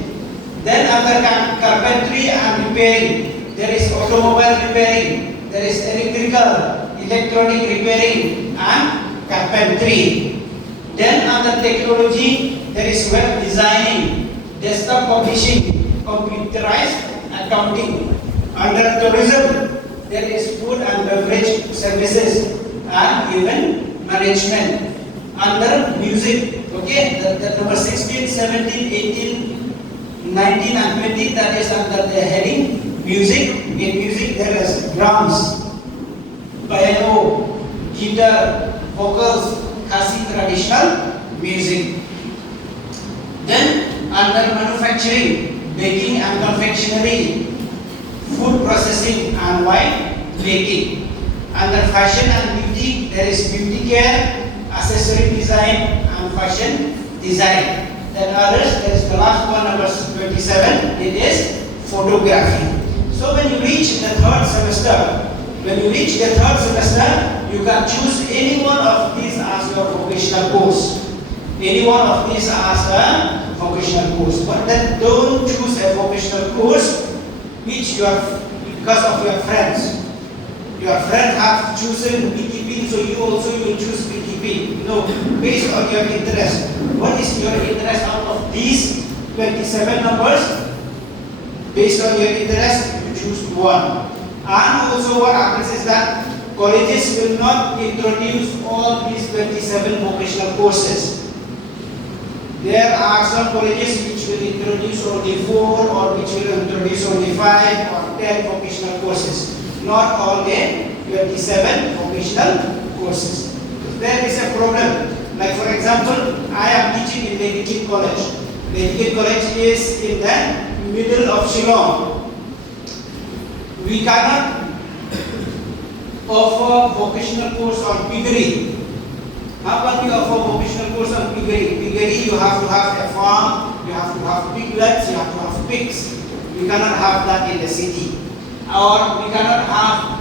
Then under carpentry and repairing, there is automobile repairing, there is electrical, electronic repairing, and carpentry. Then under technology, there is web designing, desktop publishing, computerized accounting. Under tourism, there is food and beverage services and even management. Under music, okay, the number 16, 17, 18, 19 and 20, that is under the heading music. In music, there is drums, piano, guitar, vocals, Khasi traditional music. Then under manufacturing, baking and confectionery, food processing and wine making. Under fashion and beauty, there is beauty care, accessory design and fashion design. Then others, there is the last one, number 27, it is photography. So when you reach the third semester, you can choose any one of these as your vocational course. Any one of these as a vocational course. But then don't choose a vocational course which you are because of your friends. Your friends have chosen beekeeping, so you also will choose beekeeping. No, based on your interest. What is your interest out of these 27 numbers? Based on your interest, you choose one. And also what happens is that colleges will not introduce all these 27 vocational courses. There are some colleges which will introduce only 4 or which will introduce only 5 or 10 vocational courses. Not all the 27 vocational courses. There is a problem. Like for example, I am teaching in Lady College. Lady College is in the middle of Shillong. We cannot offer vocational course on piggery. How can we offer vocational course on piggery? Piggery, you have to have a farm, you have to have piglets, you have to have pigs. We cannot have that in the city. Or we cannot have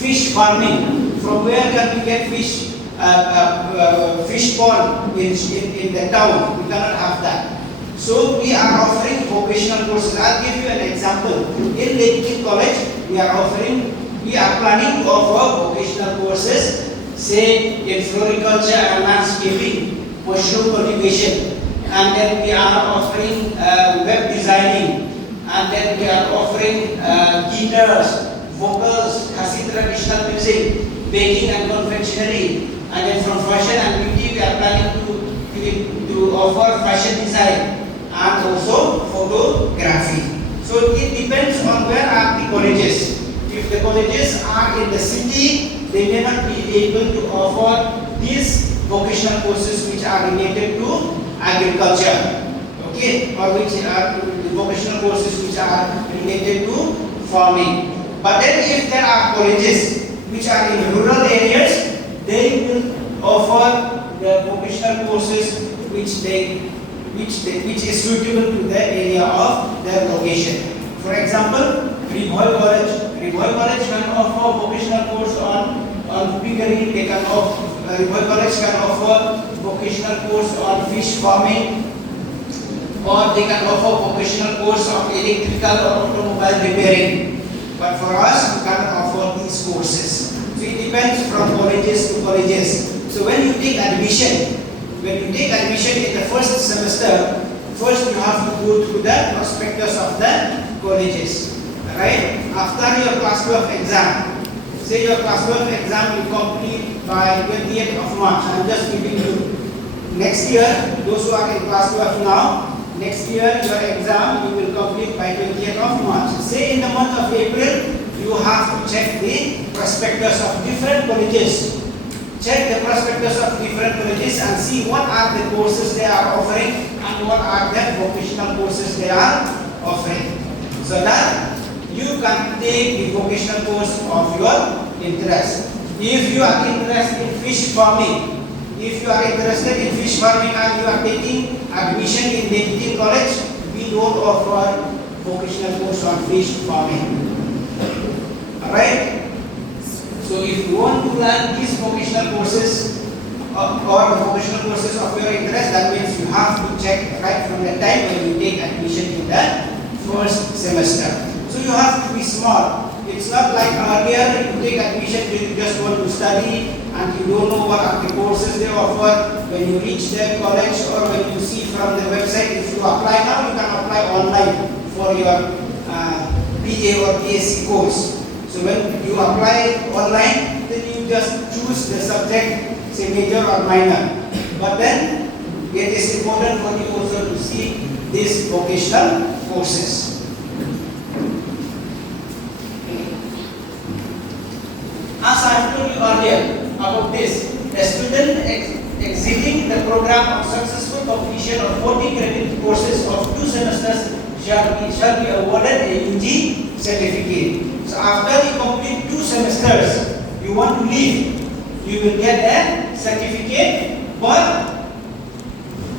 fish farming. From where can we get fish? Fish pond in the town. We cannot have that. So we are offering vocational courses. I'll give you an example. In Lady College, we are planning to offer vocational courses, say in floriculture and landscaping, mushroom cultivation, and then we are offering web designing, and then we are offering guitars, vocals, Khasi traditional music, baking and confectionery, and then from fashion and beauty we are planning to offer fashion design and also photography. So it depends on where are the colleges. If the colleges are in the city, they may not be able to offer these vocational courses which are related to agriculture, okay, or which are the vocational courses which are related to farming. But then if there are colleges which are in rural areas, they will offer the vocational courses which is suitable to the area of their location. For example, Ribhoi College can offer vocational course on piggery. They can offer Ribhoi College can offer vocational course on fish farming, or they can offer vocational course of electrical or automobile repairing. But for us, we cannot offer these courses. So it depends from colleges to colleges. So when you take admission in the first semester, first you have to go through the prospectus of the colleges. Right? After your class 12 exam, say your class 12 exam you complete by 20th of March. I'm just giving you. Next year, those who are in class 12 now, next year your exam you will complete by 20th of March. Say in the month of April, you have to check the prospectus of different colleges. Check the prospectus of different colleges and see what are the courses they are offering and what are the vocational courses they are offering. So that you can take the vocational course of your interest. If you are interested in fish farming, and you are taking admission in Lady College, we don't offer vocational course on fish farming. Alright? So if you want to learn these vocational courses or the vocational courses of your interest, that means you have to check right from the time when you take admission in the first semester. So you have to be smart. It's not like earlier you take admission, you just want to study and you don't know what are the courses they offer. When you reach the college or when you see from the website, if you apply now, you can apply online for your BA or BSc course. So when you apply online, then you just choose the subject, say major or minor. But then it is important for you also to see these vocational courses. As I told you earlier about this, a student exiting the program of successful completion of 40 credit courses of 2 semesters shall be awarded a UG certificate. So after you complete 2 semesters, you want to leave, you will get a certificate. But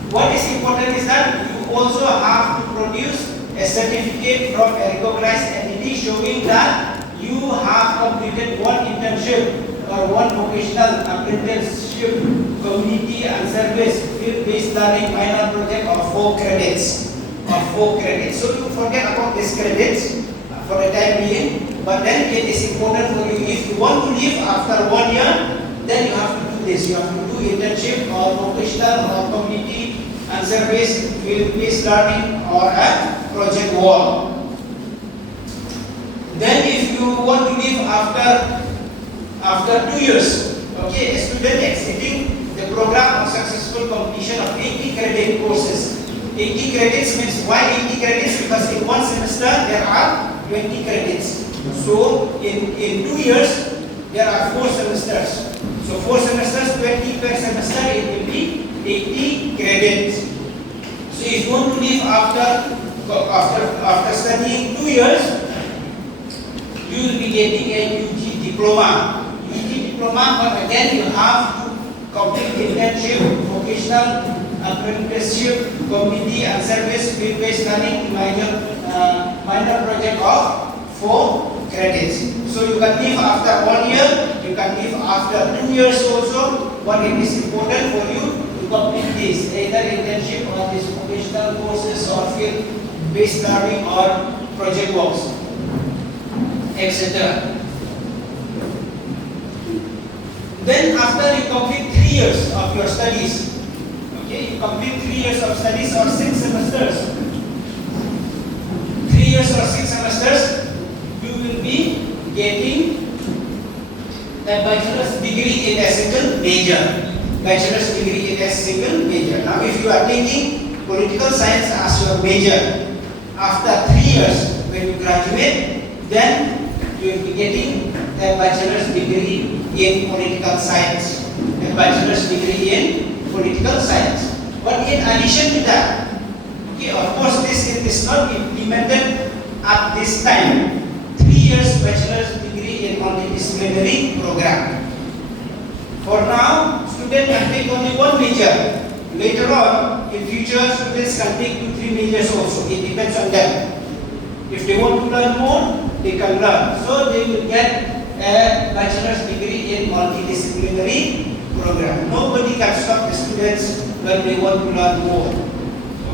what is important is that you also have to produce a a certificate from a recognized entity showing that you have completed one internship or one vocational apprenticeship, community and service, field-based learning minor project of 4 credits. So you forget about these credits for the time being, but then it is important for you. If you want to leave after 1 year, then you have to do this. You have to do internship or vocational or community and service, field-based learning or a project work. Then if you want to leave after 2 years, okay, a student exiting the program of successful completion of 80 credit courses. 80 credits means why 80 credits? Because in one semester there are 20 credits. So in 2 years there are 4 semesters. So 4 semesters, 20 per semester, it will be 80 credits. So if you want to leave after studying 2 years, you will be getting a UG diploma. But again you have to complete internship, vocational apprenticeship, community and service, field-based learning, minor project of 4 credits. So you can leave after 1 year, you can leave after 2 years also, but it is important for you to complete this, either internship or this vocational courses or field-based learning or project works, etc. Then after you complete 3 years of your studies, okay, you complete 3 years of studies or 6 semesters. 3 years or 6 semesters, you will be getting a bachelor's degree in a single major. Now if you are taking political science as your major, after 3 years when you graduate, then you will be getting a bachelor's degree in political science. But in addition to that, okay, of course this is not implemented at this time. 3 years bachelor's degree in multidisciplinary program. For now, students can take only 1 major. Later on, in future, students can take 2-3 majors also. It depends on them. If they want to learn more, they can learn. So they will get a bachelor's degree in multidisciplinary program. Nobody can stop the students when they want to learn more.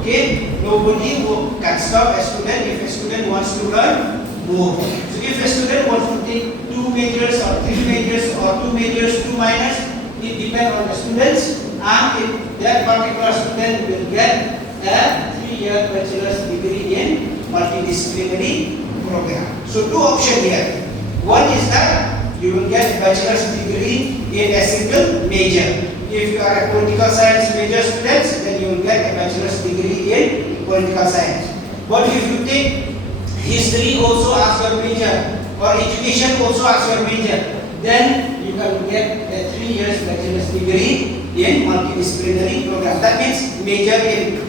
Okay? Nobody can stop a student if a student wants to learn more. So if a student wants to take 2 majors or 3 majors or 2 majors, 2 minors, it depends on the students, and that particular student will get a 3-year bachelor's degree in multidisciplinary program. So 2 options here. One is that you will get a bachelor's degree in a single major. If you are a political science major student, then you will get a bachelor's degree in political science. But if you take history also as your major or education also as your major, then you can get a 3 years bachelor's degree in multidisciplinary program. That means major in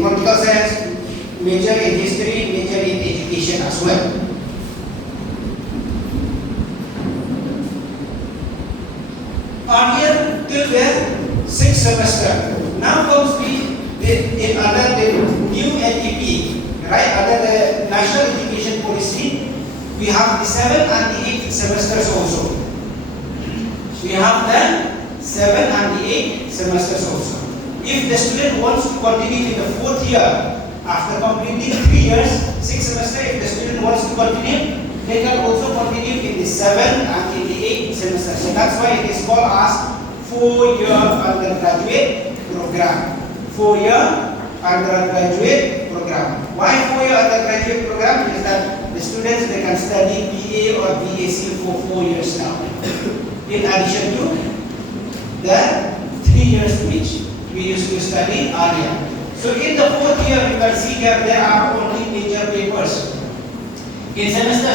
political science, major in history, major in education as well. Earlier till the 6th semester. Now comes under the new NEP, right? Under the National Education Policy, we have the 7th and the 8th semesters also. We have the 7th and the 8th semesters also. If the student wants to continue in the 4th year, after completing 3 years, 6th semester, if the student wants to continue, they can also continue in the 7th and in the 8th semester. So that's why it is called as 4-year undergraduate program. 4-year undergraduate program. Why 4-year undergraduate program? Is that the students, they can study BA or BAc for 4 years now, in addition to the 3 years which we used to study earlier. So in the 4th year, you can see here there are only major papers. In semester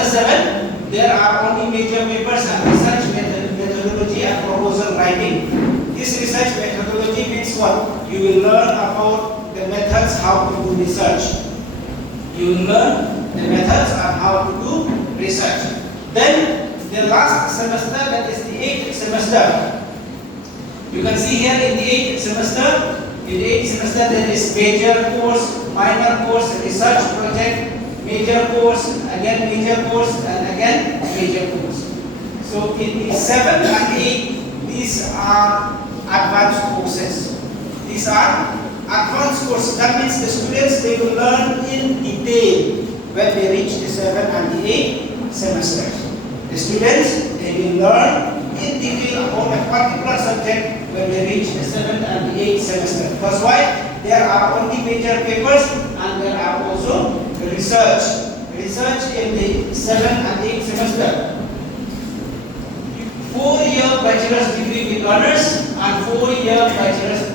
7, there are only major papers and research methodology and proposal writing. This research methodology means what? You will learn about the methods how to do research. You will learn the methods on how to do research. Then the last semester, that is the 8th semester. You can see here in the 8th semester, In the 8th semester, there is major course, minor course, research project, major course, again major course, and again major course. So in the 7th and 8th, these are advanced courses. These are advanced courses. That means the students, they will learn in detail when they reach the 7th and the 8th semesters. The students, they will learn in detail about a particular subject when they reach the 7th and the 8th semester. Because why? There are only major papers and there are also research. Research in the 7th and 8th semester. 4-year bachelor's degree with honors and 4-year bachelor's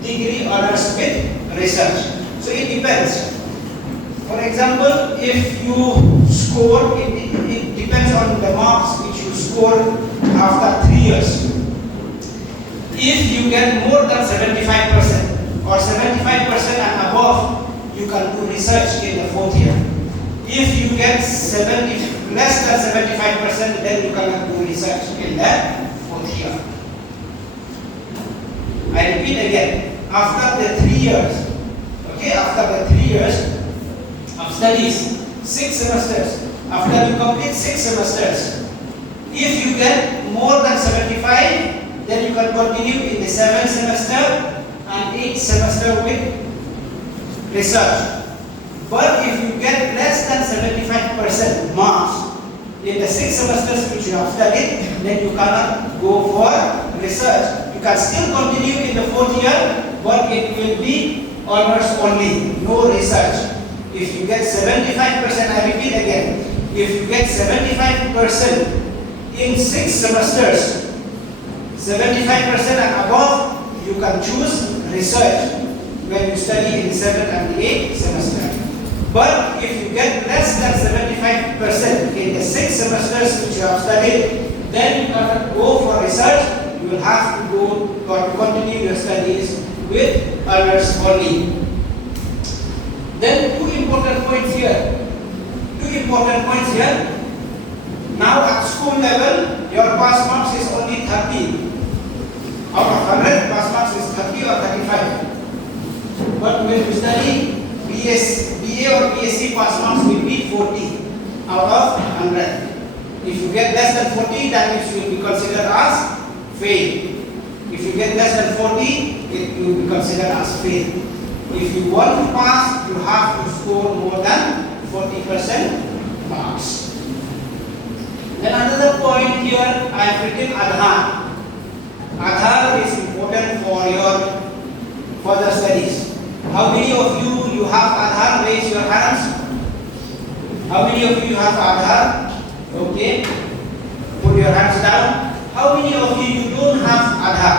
degree honors with research. So it depends. For example, if you score, it depends on the marks which you score after 3 years. If you get more than 75% or 75% and above, you can do research in the 4th year. If you get less than 75%, then you cannot do research in the 4th year. I repeat again, after the 3 years, okay, after the 3 years of studies, 6 semesters, after you complete 6 semesters, if you get more than 75, then you can continue in the 7th semester and 8th semester with research. But if you get less than 75% marks in the 6 semesters which you have studied, then you cannot go for research. You can still continue in the 4th year, but it will be honors only, no research. If you get 75%, I repeat again, if you get 75% in 6 semesters, 75% and above, you can choose research when you study in the 7th and the 8th semester. But if you get less than 75% in the 6 semesters which you have studied, then you cannot go for research. You will have to go or to continue your studies with honors only. Then two important points here. Now at school level, your pass marks is only 30. Out of 100, pass marks is 30 or 35. But when you study BA or BSc, pass marks will be 40 out of 100. If you get less than 40, that means you will be considered as fail. If you get less than 40, it will be considered as fail. If you want to pass, you have to score more than 40% marks. Then another point here, I have written Aadhaar. Aadhaar is important for your further studies. How many of you have Aadhaar? Raise your hands. How many of you have Aadhaar? Okay. Put your hands down. How many of you don't have Aadhaar?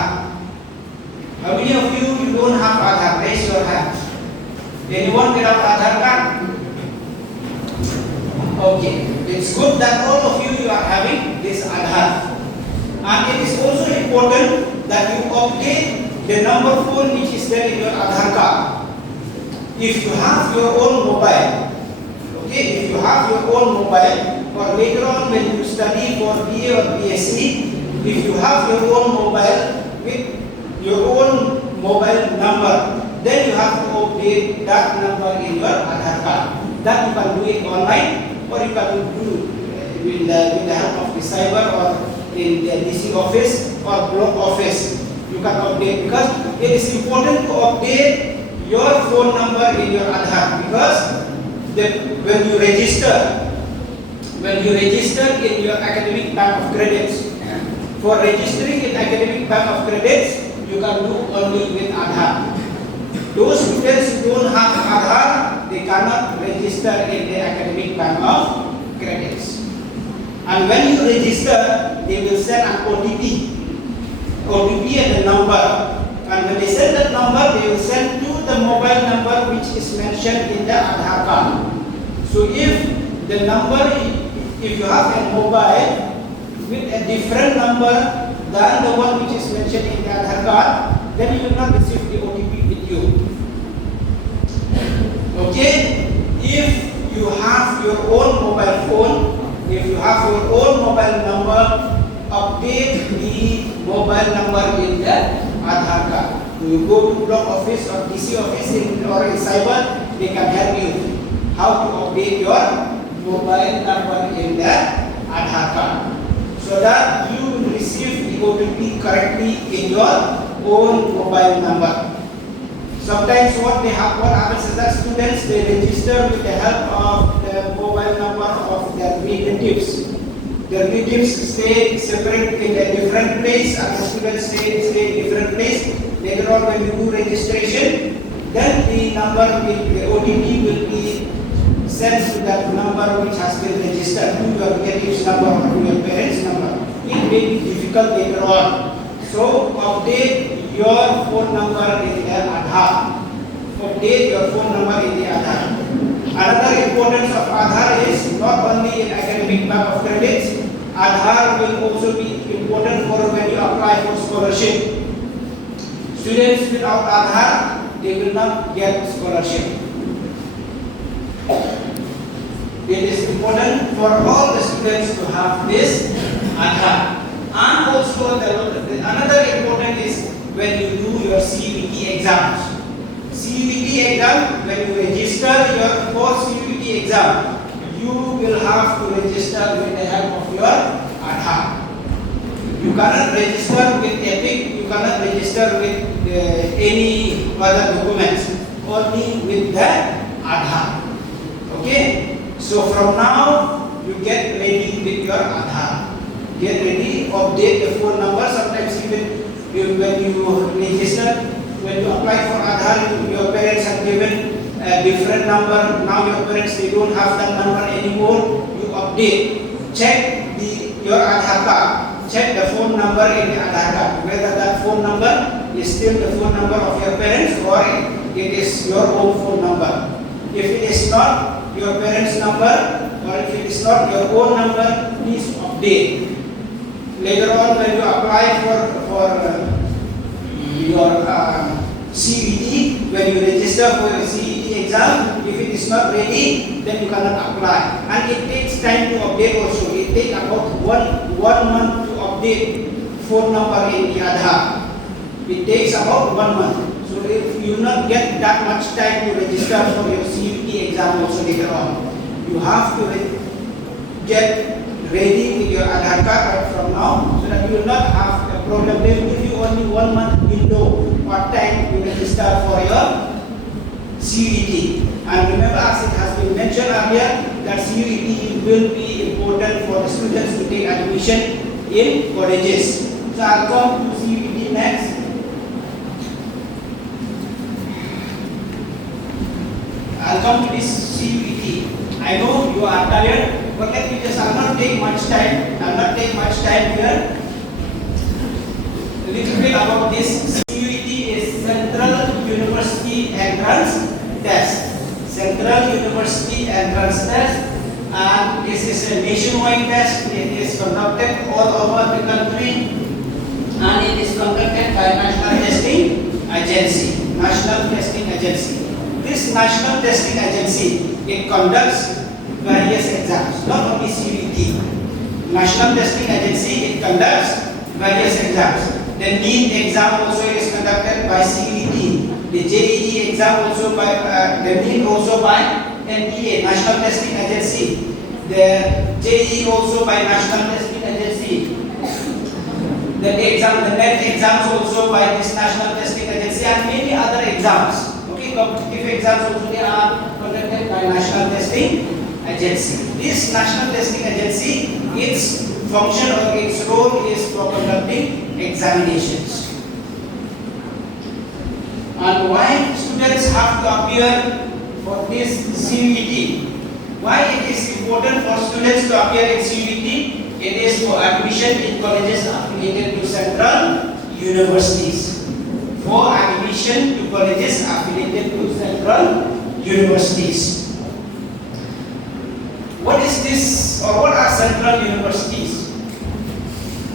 How many of you don't have Aadhaar? Raise your hands. Anyone without Aadhaar card? Okay. It's good that all of you are having this Aadhaar. And it is also important that you update the number phone which is there in your Aadhaar card. If you have your own mobile, okay, if you have your own mobile, or later on when you study for BA or BSc, if you have your own mobile with your own mobile number, then you have to update that number in your Aadhaar card. That you can do it online, or you can do with the help of the cyber or in the DC office or block office. You can update, because it is important to update your phone number in your Aadhaar, because when you register in your academic bank of credits, for registering in academic bank of credits, you can do only with Aadhaar. Those students who don't have Aadhaar, they cannot register in the academic bank of credits. And when you register, they will send an OTP and the number. And when they send that number, they will send to the mobile number which is mentioned in the Aadhaar card. So if the number, if you have a mobile with a different number than the one which is mentioned in the Aadhaar card, then you will not receive the OTP with you. Okay? If you have your own mobile phone, if you have your own mobile number, update the mobile number in the Aadhaar card. You go to block office or DC office or in cyber, they can help you how to update your mobile number in the Aadhaar card, so that you will receive the OTP correctly in your own mobile number. Sometimes what happens is that students, they register with the help of the mobile number of their relatives. The relatives stay separate in a different place, and the students stay in different place. Later on, when you do registration, then the OTP will be sent to that number which has been registered, to your relative's number or to your parents' number. It may be difficult later on. So update your phone number in the Aadhaar. Update your phone number in the Aadhaar. Another importance of Aadhaar is not only in academic bank of credits. Aadhaar will also be important for when you apply for scholarship. Students without Aadhaar, they will not get scholarship. It is important for all the students to have this Aadhaar. And also another important is when you do your CUET exams. CUET exam, when you register your CUET exam, you will have to register with the help of your Aadhaar. You cannot register with EPIC, you cannot register with any other documents, only with the Aadhaar. Okay? So from now, you get ready with your Aadhaar. Get ready, update the phone number. Sometimes even when you register, when you apply for Aadhaar, your parents have given a different number. Now your parents, they don't have that number anymore. You update. Check your Aadhaar card. Check the phone number in the Aadhaar card, whether that phone number is still the phone number of your parents or it is your own phone number. If it is not your parents' number or if it is not your own number, please update. Later on, when you apply for your CUET, when you register for your CUET exam, if it is not ready, then you cannot apply. And it takes time to update also. It takes about one month to update phone number in the Aadhaar. It takes about 1 month. So if you not get that much time to register for your CUET exam also later on, you have to get ready with your Aadhaar card right from now, so that you will not have a problem. They will give you only 1 month window or time to register for your CUET. And remember, as it has been mentioned earlier, that CUET will be important for the students to take admission in colleges. So I'll come to CUET next. I'll come to this CUET. I know you are tired, but let me just, I'll not take much time. Here. A little bit about this. CUET is Central University Entrance Test. Central University Entrance Test, and this is a nationwide test. It is conducted all over the country, and it is conducted by National Testing Agency. National Testing Agency. This National Testing Agency, it conducts various exams, not only CUET. National Testing Agency, it conducts various exams. The NEET exam also is conducted by CUET. The JEE exam also by the NEET also by NTA, National Testing Agency. The JEE also by National Testing Agency. The NET exams also by this National Testing Agency, and many other exams. Okay, competitive exams also they are conducted by National Testing Agency. This National Testing Agency, its function or its role is for conducting examinations. And why students have to appear for this CUET? Why it is important for students to appear in CUET? It is for admission in colleges affiliated to central universities. For admission to colleges affiliated to central universities. What is this, or what are central universities?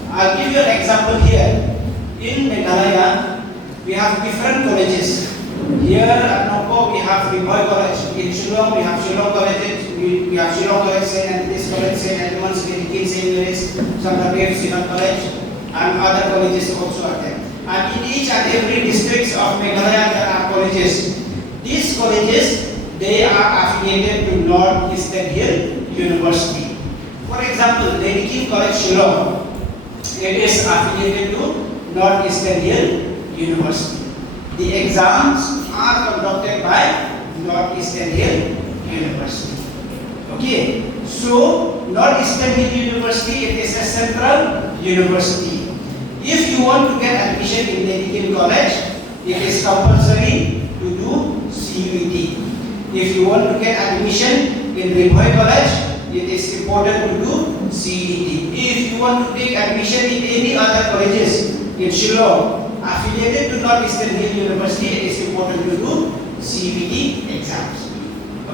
I'll give you an example here. In Meghalaya, we have different colleges. Here at Nongpoh, we have Rimhoy College. In Shillong, we have Shillong College. We have Shillong College, St. Anthony's College, St. Edmunds, St. Mary's, St. Mary's College, and other colleges also are there. And in each and every districts of Meghalaya there are colleges. These colleges, they are affiliated to North Eastern Hill University. For example, Lady College Shillong, it is affiliated to North Eastern Hill University. The exams are conducted by North Eastern Hill University. Okay, so North Eastern Hill University, it is a central university. If you want to get admission in Lady College, it is compulsory to do CUET. If you want to get admission in Rimhoy College, it is important to do CET. If you want to take admission in any other colleges in Shillong affiliated to North Eastern Hill University, it is important to do CBT exams.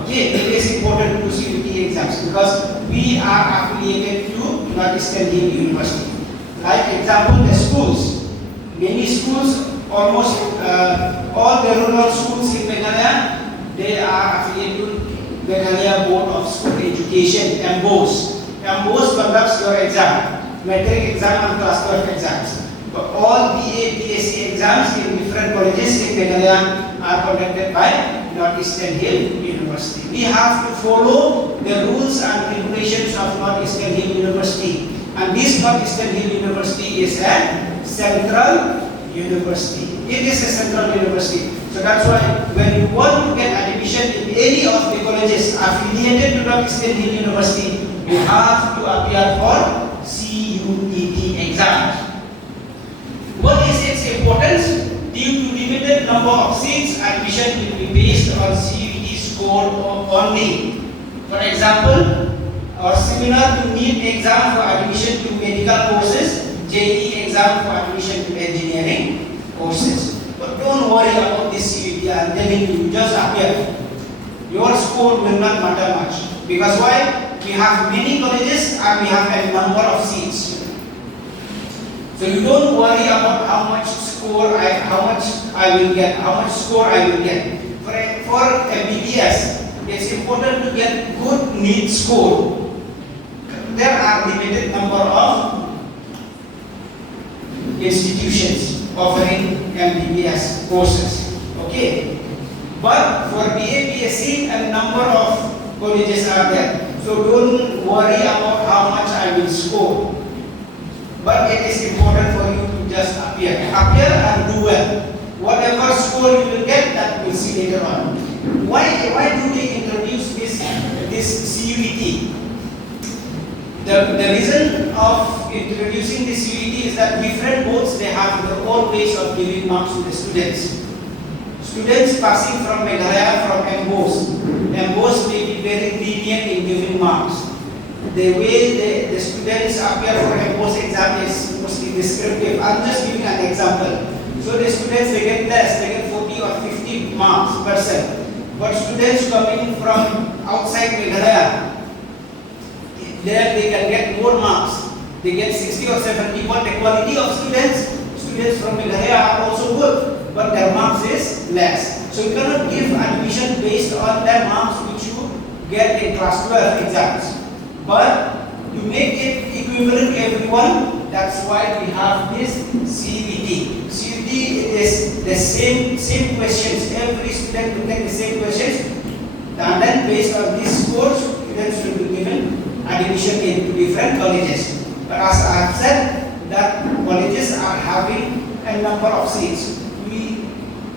Okay, it is important to do CBT exams because we are affiliated to North Eastern Hill University. Like example, the schools. Many schools, almost all the rural schools in Meghalaya, they are affiliated to Meghalaya Board of School Education, MBOS. MBOS conducts your exam, metric exam and class 12 exams. But all BA, BSc exams in different colleges in Meghalaya are conducted by North Eastern Hill University. We have to follow the rules and regulations of North Eastern Hill University. And this North Eastern Hill University is a central university. It is a central university. So that's why when you want to get admission in any of the colleges affiliated to North Eastern Hill University, you have to appear for CUET exams. What is its importance? Due to limited number of seats, admission will be based on CUET score only. For example, or similar to NEET exam for admission to medical courses, JEE exam for admission to engineering courses. But don't worry about this CUET. I am telling you, just appear. Your score will not matter much. Because why? We have many colleges and we have a number of seats. So you don't worry about how much score I will get, how much score I will get. For MBBS, it's important to get good NEET score. There are limited number of institutions offering MBBS courses. Okay, but for BA, BSc, a number of colleges are there. So don't worry about how much I will score. But it is important for you to just appear and do well. Whatever score you will get, that we'll see later on. Why do they introduce this CUET? The reason of introducing this CUET is that different boards, they have their own ways of giving marks to the students. Students passing from Meghalaya, from MBOS may be very lenient in giving marks. The way the students appear for MBOS exam is mostly descriptive. I'm just giving an example. So the students, they get less, they get 40 or 50 marks %. But students coming from outside Meghalaya, there they can get more marks. They get 60 or 70. But the quality of students from Meghalaya are also good, but their marks is less. So you cannot give admission based on their marks which you get in class 12 exams. But to make it equivalent to everyone, that's why we have this CUET. CUET is the same questions. Every student will take the same questions, and then based on these scores, students will be given admission into different colleges. But as I have said, that colleges are having a number of seats. We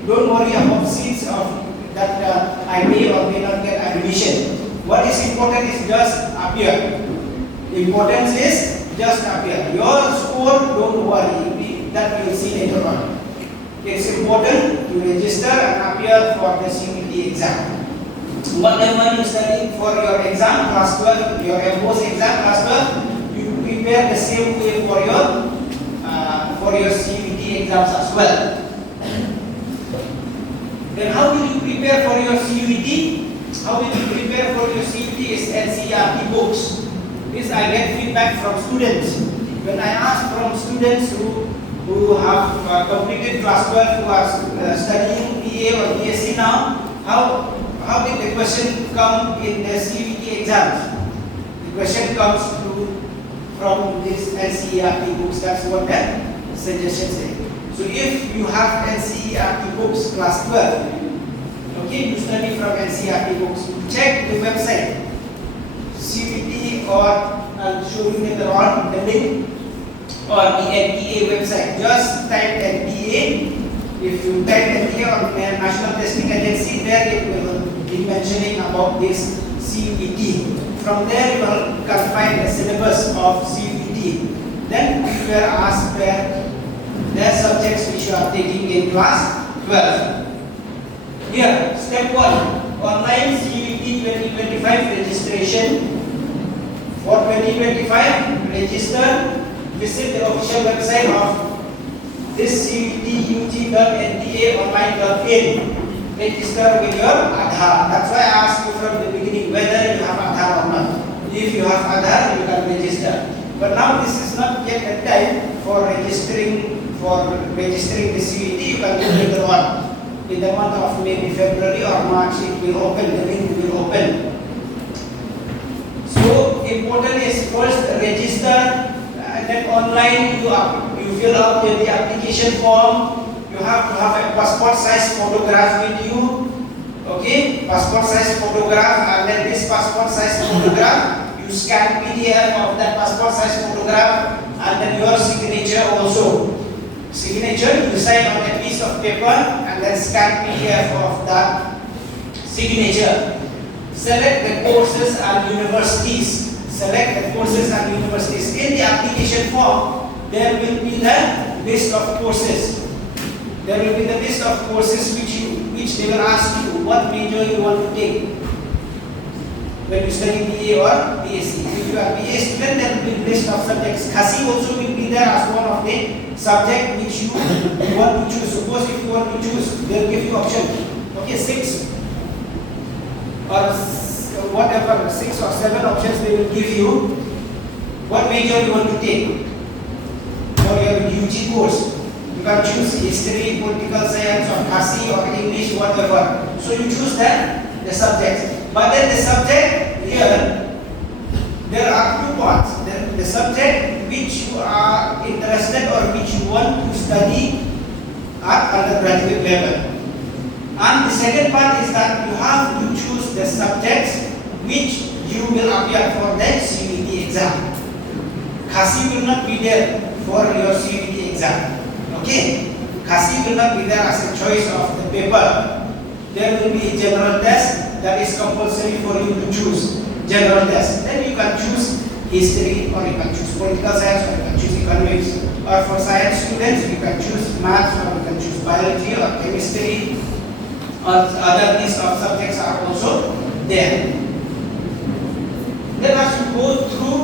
don't worry about seats of that I may or may not get admission. What is important is just appear. Importance is just appear. Your score, don't worry, that we will see later on. It's important to register and appear for the CUET exam. Whatever you study for your exam, class 12, your MBOS exam, class 12, you prepare the same way for your CUET exams as well. Then how will you prepare for your CUET? How will you prepare for your CUET is NCERT books. This I get feedback from students. When I ask from students who have completed class 12, who are studying BA or BSc now, how did the question come in the CUET exams? The question comes from this NCERT books. That's what the suggestions there. So if you have NCERT books class 12, okay, you study from NCERT books, check the website CVT, or I'll show you later on the link, or the NTA website. Just type NTA. If you type NTA on the National Testing Agency, there it will be mentioning about this CVT. From there you can find the syllabus of CVT. Then we were asked where the subjects which you are taking in class 12. Here, step 1, online CVT 2025 registration. For 2025, register, visit the official website of this CVT ut.nta.online.in. Register with your Aadhaar. That's why I asked you from the beginning whether you have Aadhaar or not. If you have Aadhaar, you can register. But now this is not yet the time for registering the CVT. You can do later on. In the month of maybe February or March, it will open. The link will open. So important is first register, and then online you fill out the application form. You have to have a passport size photograph with you. Okay, passport size photograph, and then this passport size photograph, you scan PDF of that passport size photograph, and then your signature also. Signature, you sign on a piece of paper and then scan PDF of that signature. Select the courses and universities. Select the courses and universities. In the application form, there will be the list of courses. There will be the list of courses which they will ask you what major you want to take when you study BA or BSc. If you are BA student, there will be a list of subjects. Khasi also will be there as one of the subject which you want to choose. Suppose if you want to choose, they will give you option. Okay, 6 or whatever, 6 or 7 options they will give you. What major you want to take for your UG course. You can choose history, political science, or Khasi, or English, whatever. So you choose the subjects. But then the subject here, there are 2 parts. The subject which you are interested or which you want to study at undergraduate level. And the second part is that you have to choose the subjects which you will appear for the CVT exam. Khasi will not be there for your CVT exam. Okay? Khasi will not be there as a choice of the paper. There will be a general test that is compulsory for you to choose. General test. Then you can choose history, or you can choose political science, or you can choose economics. Or for science students, you can choose maths, or you can choose biology or chemistry, or other list of subjects are also there. Then as you go through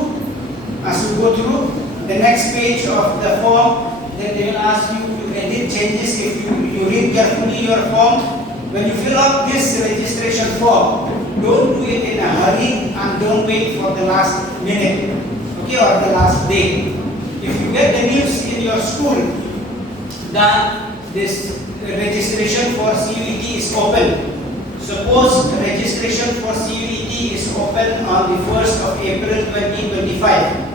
the next page of the form, then they will ask you to edit changes. If you read carefully your form, when you fill out this registration form, don't do it in a hurry and don't wait for the last minute, okay, or the last day. If you get the news in your school that this registration for CVT is open, suppose registration for CVT is open on the 1st of April 2025.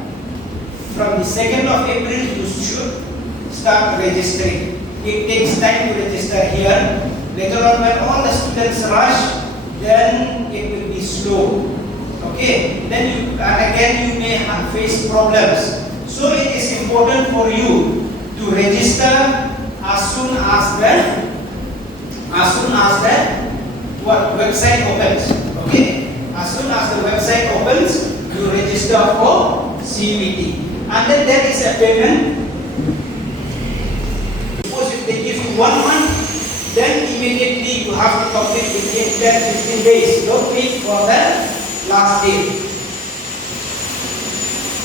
From the 2nd of April, you should start registering. It takes time to register here. Later on, when all the students rush, then it will be slow. Okay? Then you may face problems. So it is important for you to register as soon as the website opens. Okay? As soon as the website opens, you register for CVT. And then there is a payment. Suppose if they give you 1 month, then immediately you have to complete within 10-15 days. Don't wait for the last day.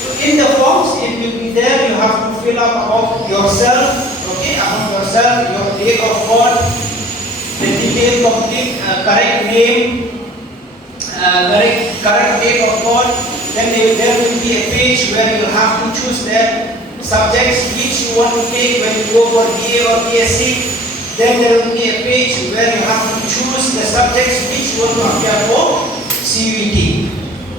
So in the forms, it will be there. You have to fill up about yourself. Okay, about yourself, your date of birth, the detailed, complete, correct name, correct date of birth. Then there will be a page where you have to choose the subjects which you want to take when you go for BA or BSc. Then there will be a page where you have to choose the subjects which you want to appear for CVT.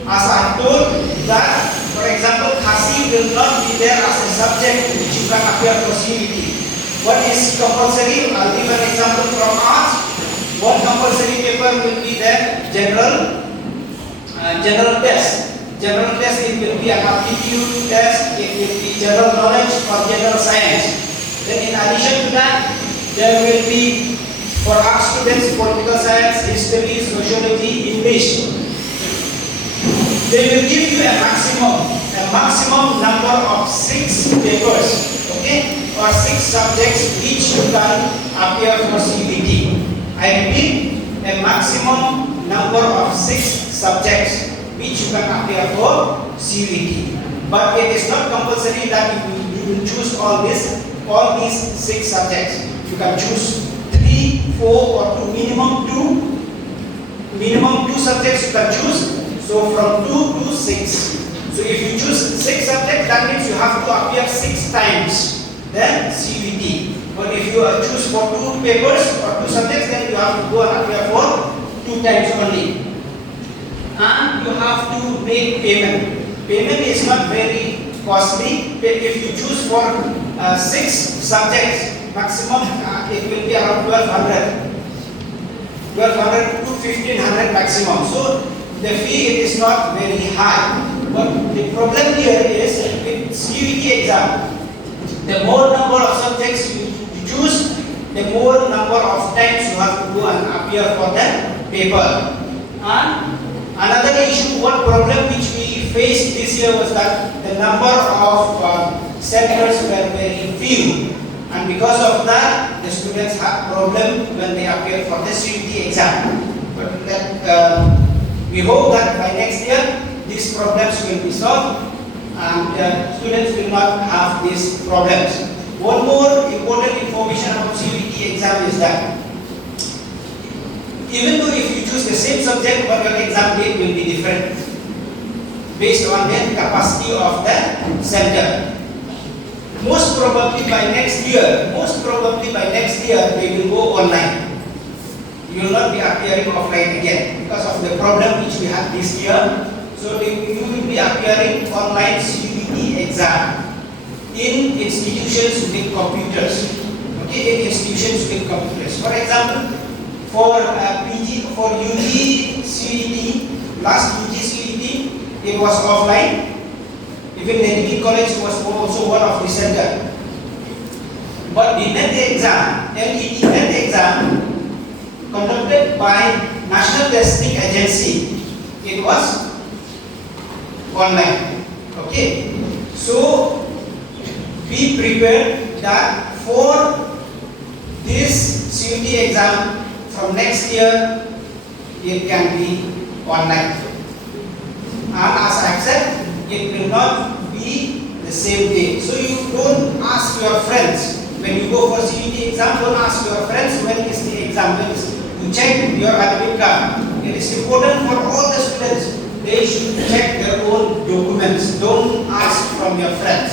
As I told that, for example, Hasi will not be there as a subject which you can appear for CVT. What is compulsory? I'll give an example from art. One compulsory paper will be there, general test. General test, it will be an aptitude test, it will be general knowledge or general science. Then in addition to that, there will be for art students, political science, history, sociology, English. They will give you a maximum number of 6 papers, okay, or 6 subjects which you can appear for CVT. I repeat, a maximum number of 6 subjects which you can appear for CVT. But it is not compulsory that you will choose all these 6 subjects. You can choose 3, 4, or 2, minimum 2 subjects you can choose. So from 2 to 6. So if you choose 6 subjects, that means you have to appear 6 times. Then CVT. But if you choose for 2 papers or 2 subjects, then you have to go and appear for 2 times only. And you have to make payment. Payment is not very costly. If you choose for 6 subjects, maximum it will be around 1200 to 1500 maximum. So the fee it is not very high. But the problem here is with CVT exam, the more number of subjects you choose, the more number of times you have to go and appear for the paper. And another issue, one problem which we faced this year was that the number of centers were very few. And because of that, the students had problem when they appear for the CVT exam. But we hope that by next year, these problems will be solved and students will not have these problems. One more important information about CVT exam is that even though if you choose the same subject, but your exam date will be different based on the capacity of the center. Most probably by next year, they will go online. You will not be appearing offline again because of the problem which we had this year. So you will be appearing online CVT exam in institutions with computers. Okay, in institutions with computers. For example, for UG CVT, last UG CVT, it was offline. Even the degree college was also one of the center. But the NET exam, NET exam, conducted by National Testing Agency, it was online. Okay, so be prepared that for this CVT exam from next year, it can be online. And as I have said, it will not be the same day. So you don't ask your friends when you go for CVT exam. Don't ask your friends when is the exam. You check your admit card. It is important for all the students. They should check their own documents. Don't ask from your friends.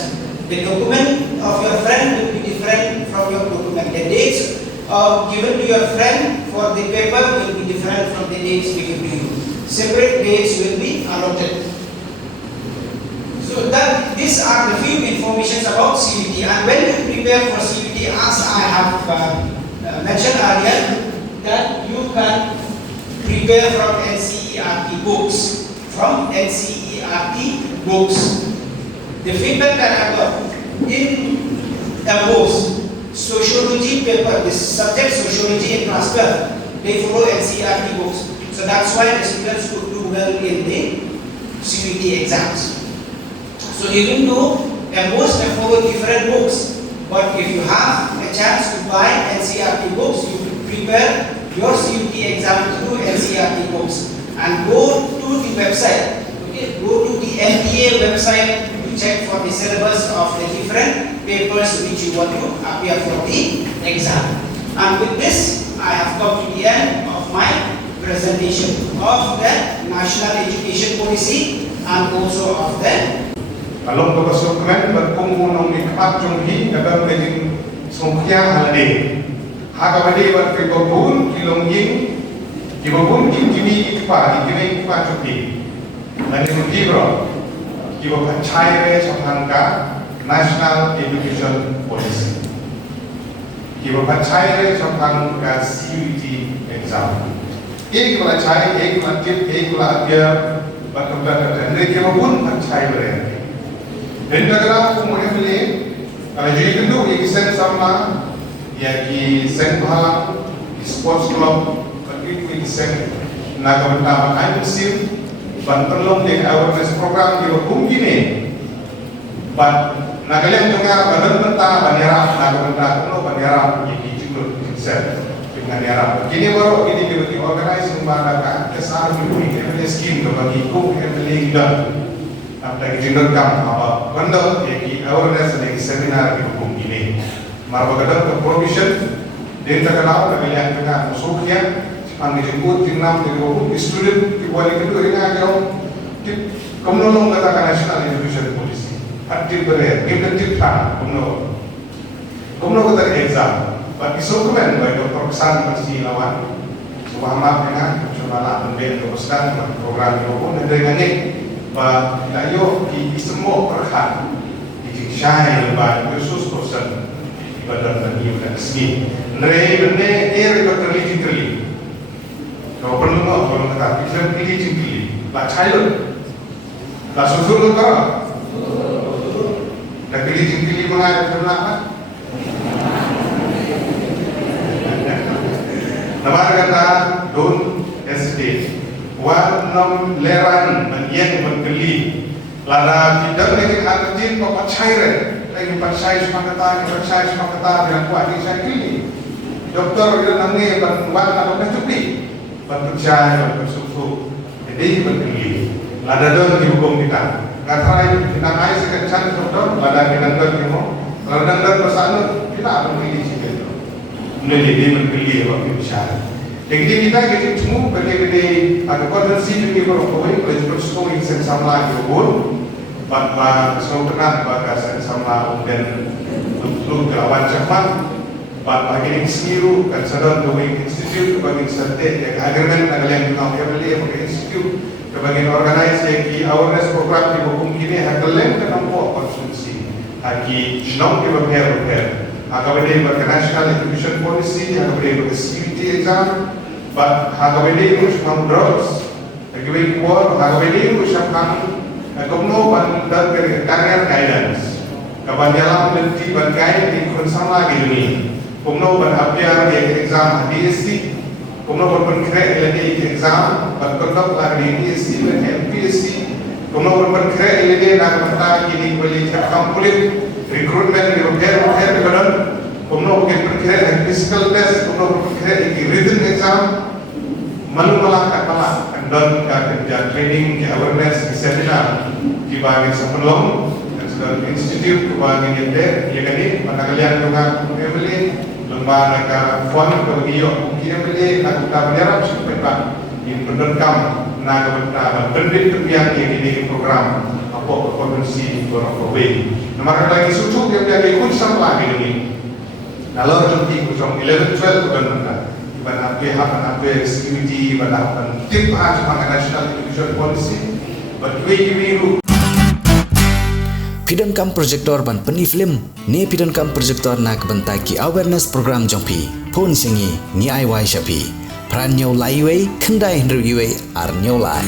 The document of your friend will be different from your document. The dates given to your friend for the paper will be different from the dates given to you. Separate dates will be allotted. So these are the few informations about CVT. And when you prepare for CVT, as I have mentioned earlier, that you can prepare from NCERT books. The feedback that I got in both sociology paper, this subject sociology in class 12, they follow NCERT books. So that's why the students could do well in the CVT exams. So even though most have followed different books, but if you have a chance to buy NCERT books, you could prepare your CVT exam through NCERT books and go to the website. Okay, go to the MTA website to check for the syllabus of the different papers which you want to appear for the exam. And with this, I have come to the end of my presentation of the National Education Policy and also of the Along the Supreme, but Kumunong Nikapjong about making Sonkia holiday. Hakawade, but Kibabun, Kilonging, Kibabun, Kimi Ikpa, Kimi Ikpa Chuki, and Ibro. kiwa panchai re chapangka National Education Policy. Kiwa panchai re chapangka CUET exam. Ek panchai, ek matip, ek labia, batubah dan kiwa pun panchai re. Dan dalam umumnya beli, kalau jadi tentu yang sen sama, yang di sen pahala, di sports club, bagi sen naga pertama kain musim. Ban perlu dengan awareness program di hukum gini. Ban nagalian juga badan mentah bandera naga mentah kuno bandera yang dijulur set dengan bandera. Gini baru ini di organize memadakan kesan ini ini skim bagi hukum yang legal. Apa dijulur kam apa benda yang awareness dari seminar di hukum gini. Marbagadang ke provision dan terkenal nagalian juga musuhnya. Ang dijemput tinam di hukum student di bawah itu ini aja tip komunolong kata National Education Policy aktif berer kita tip tak komunolong kata exam bagi dokumen bagi doktor kesan masih lawan semua dengan coba ambil teruskan program hukum dan dengan ini bah tayo di semua perhal di syai lebar khusus person ibadat dan ibadat segi nere terlihat kalau perlu kalau kita bisa pilih, lah cair, lah susul ke, dah pilih mengajar kenapa? Nama kata don't hesitate, warnam leran menyen menggeli, lada tidak lagi artin bapak cair, lagi percaya semangat yang kuat ini saya pilih. Doktor dia nanti buat apa cuti. Percaya, bersusu, jadi berpilih. Lada dong di hukum kita. Kata kita naik sekencang dokter, lada kita dong mau. Kalau dong bersama kita akan pilih siapa. Mulai dia berpilih waktu bicara. Jadi kita jadi semua berdiri ada potensi juga berkoi boleh bersuatu yang sama lagi pun. Bapak semua kenal bapak sama dan untuk lawan cepat. Bapak ini sendiri kan sedang doing institute kebagian sertet yang agreement nagalian juga yang beli institute kebagian organize yang di awareness program di hukum kini hagalen kan nampak konsumsi hagi senang kita repair hagabede bagi National Education Policy hagabede bagi CUET exam hagabede usaham drugs hagabede kuat hagabede usaham komno dan career guidance kebanyakan nanti bagai di konsumsi ini Kumno berhabiar di exam DSC, kumno berpenkret di exam, berpenkret lagi di DSC dan MPSC, kumno berpenkret di nak mentah kini boleh cakap kulit, recruitment di repair di badan, kumno berpenkret di physical test, kumno berpenkret di written exam, malu malak dan kerja training, di awareness, di seminar, di bagian sebelum dan institute kebagian yang dia kini pada kalian juga membeli lembaga ka fund ko iyo kini beli nak kita berharap supaya in penderkam na ka pendek kebiang ini program apa potensi berapa nomor lagi susu yang dia ikut sama lagi ini kalau nanti kusong 11 12 bukan mereka iban apa security iban apa tip aja pada National Education Policy but we Pidan kam projector ban peni film ne pidan kam projector nak bentaki awareness program jompi phone singi ni ai wai shapi pran nyau lai wei khandai hendru wei ar nyau lai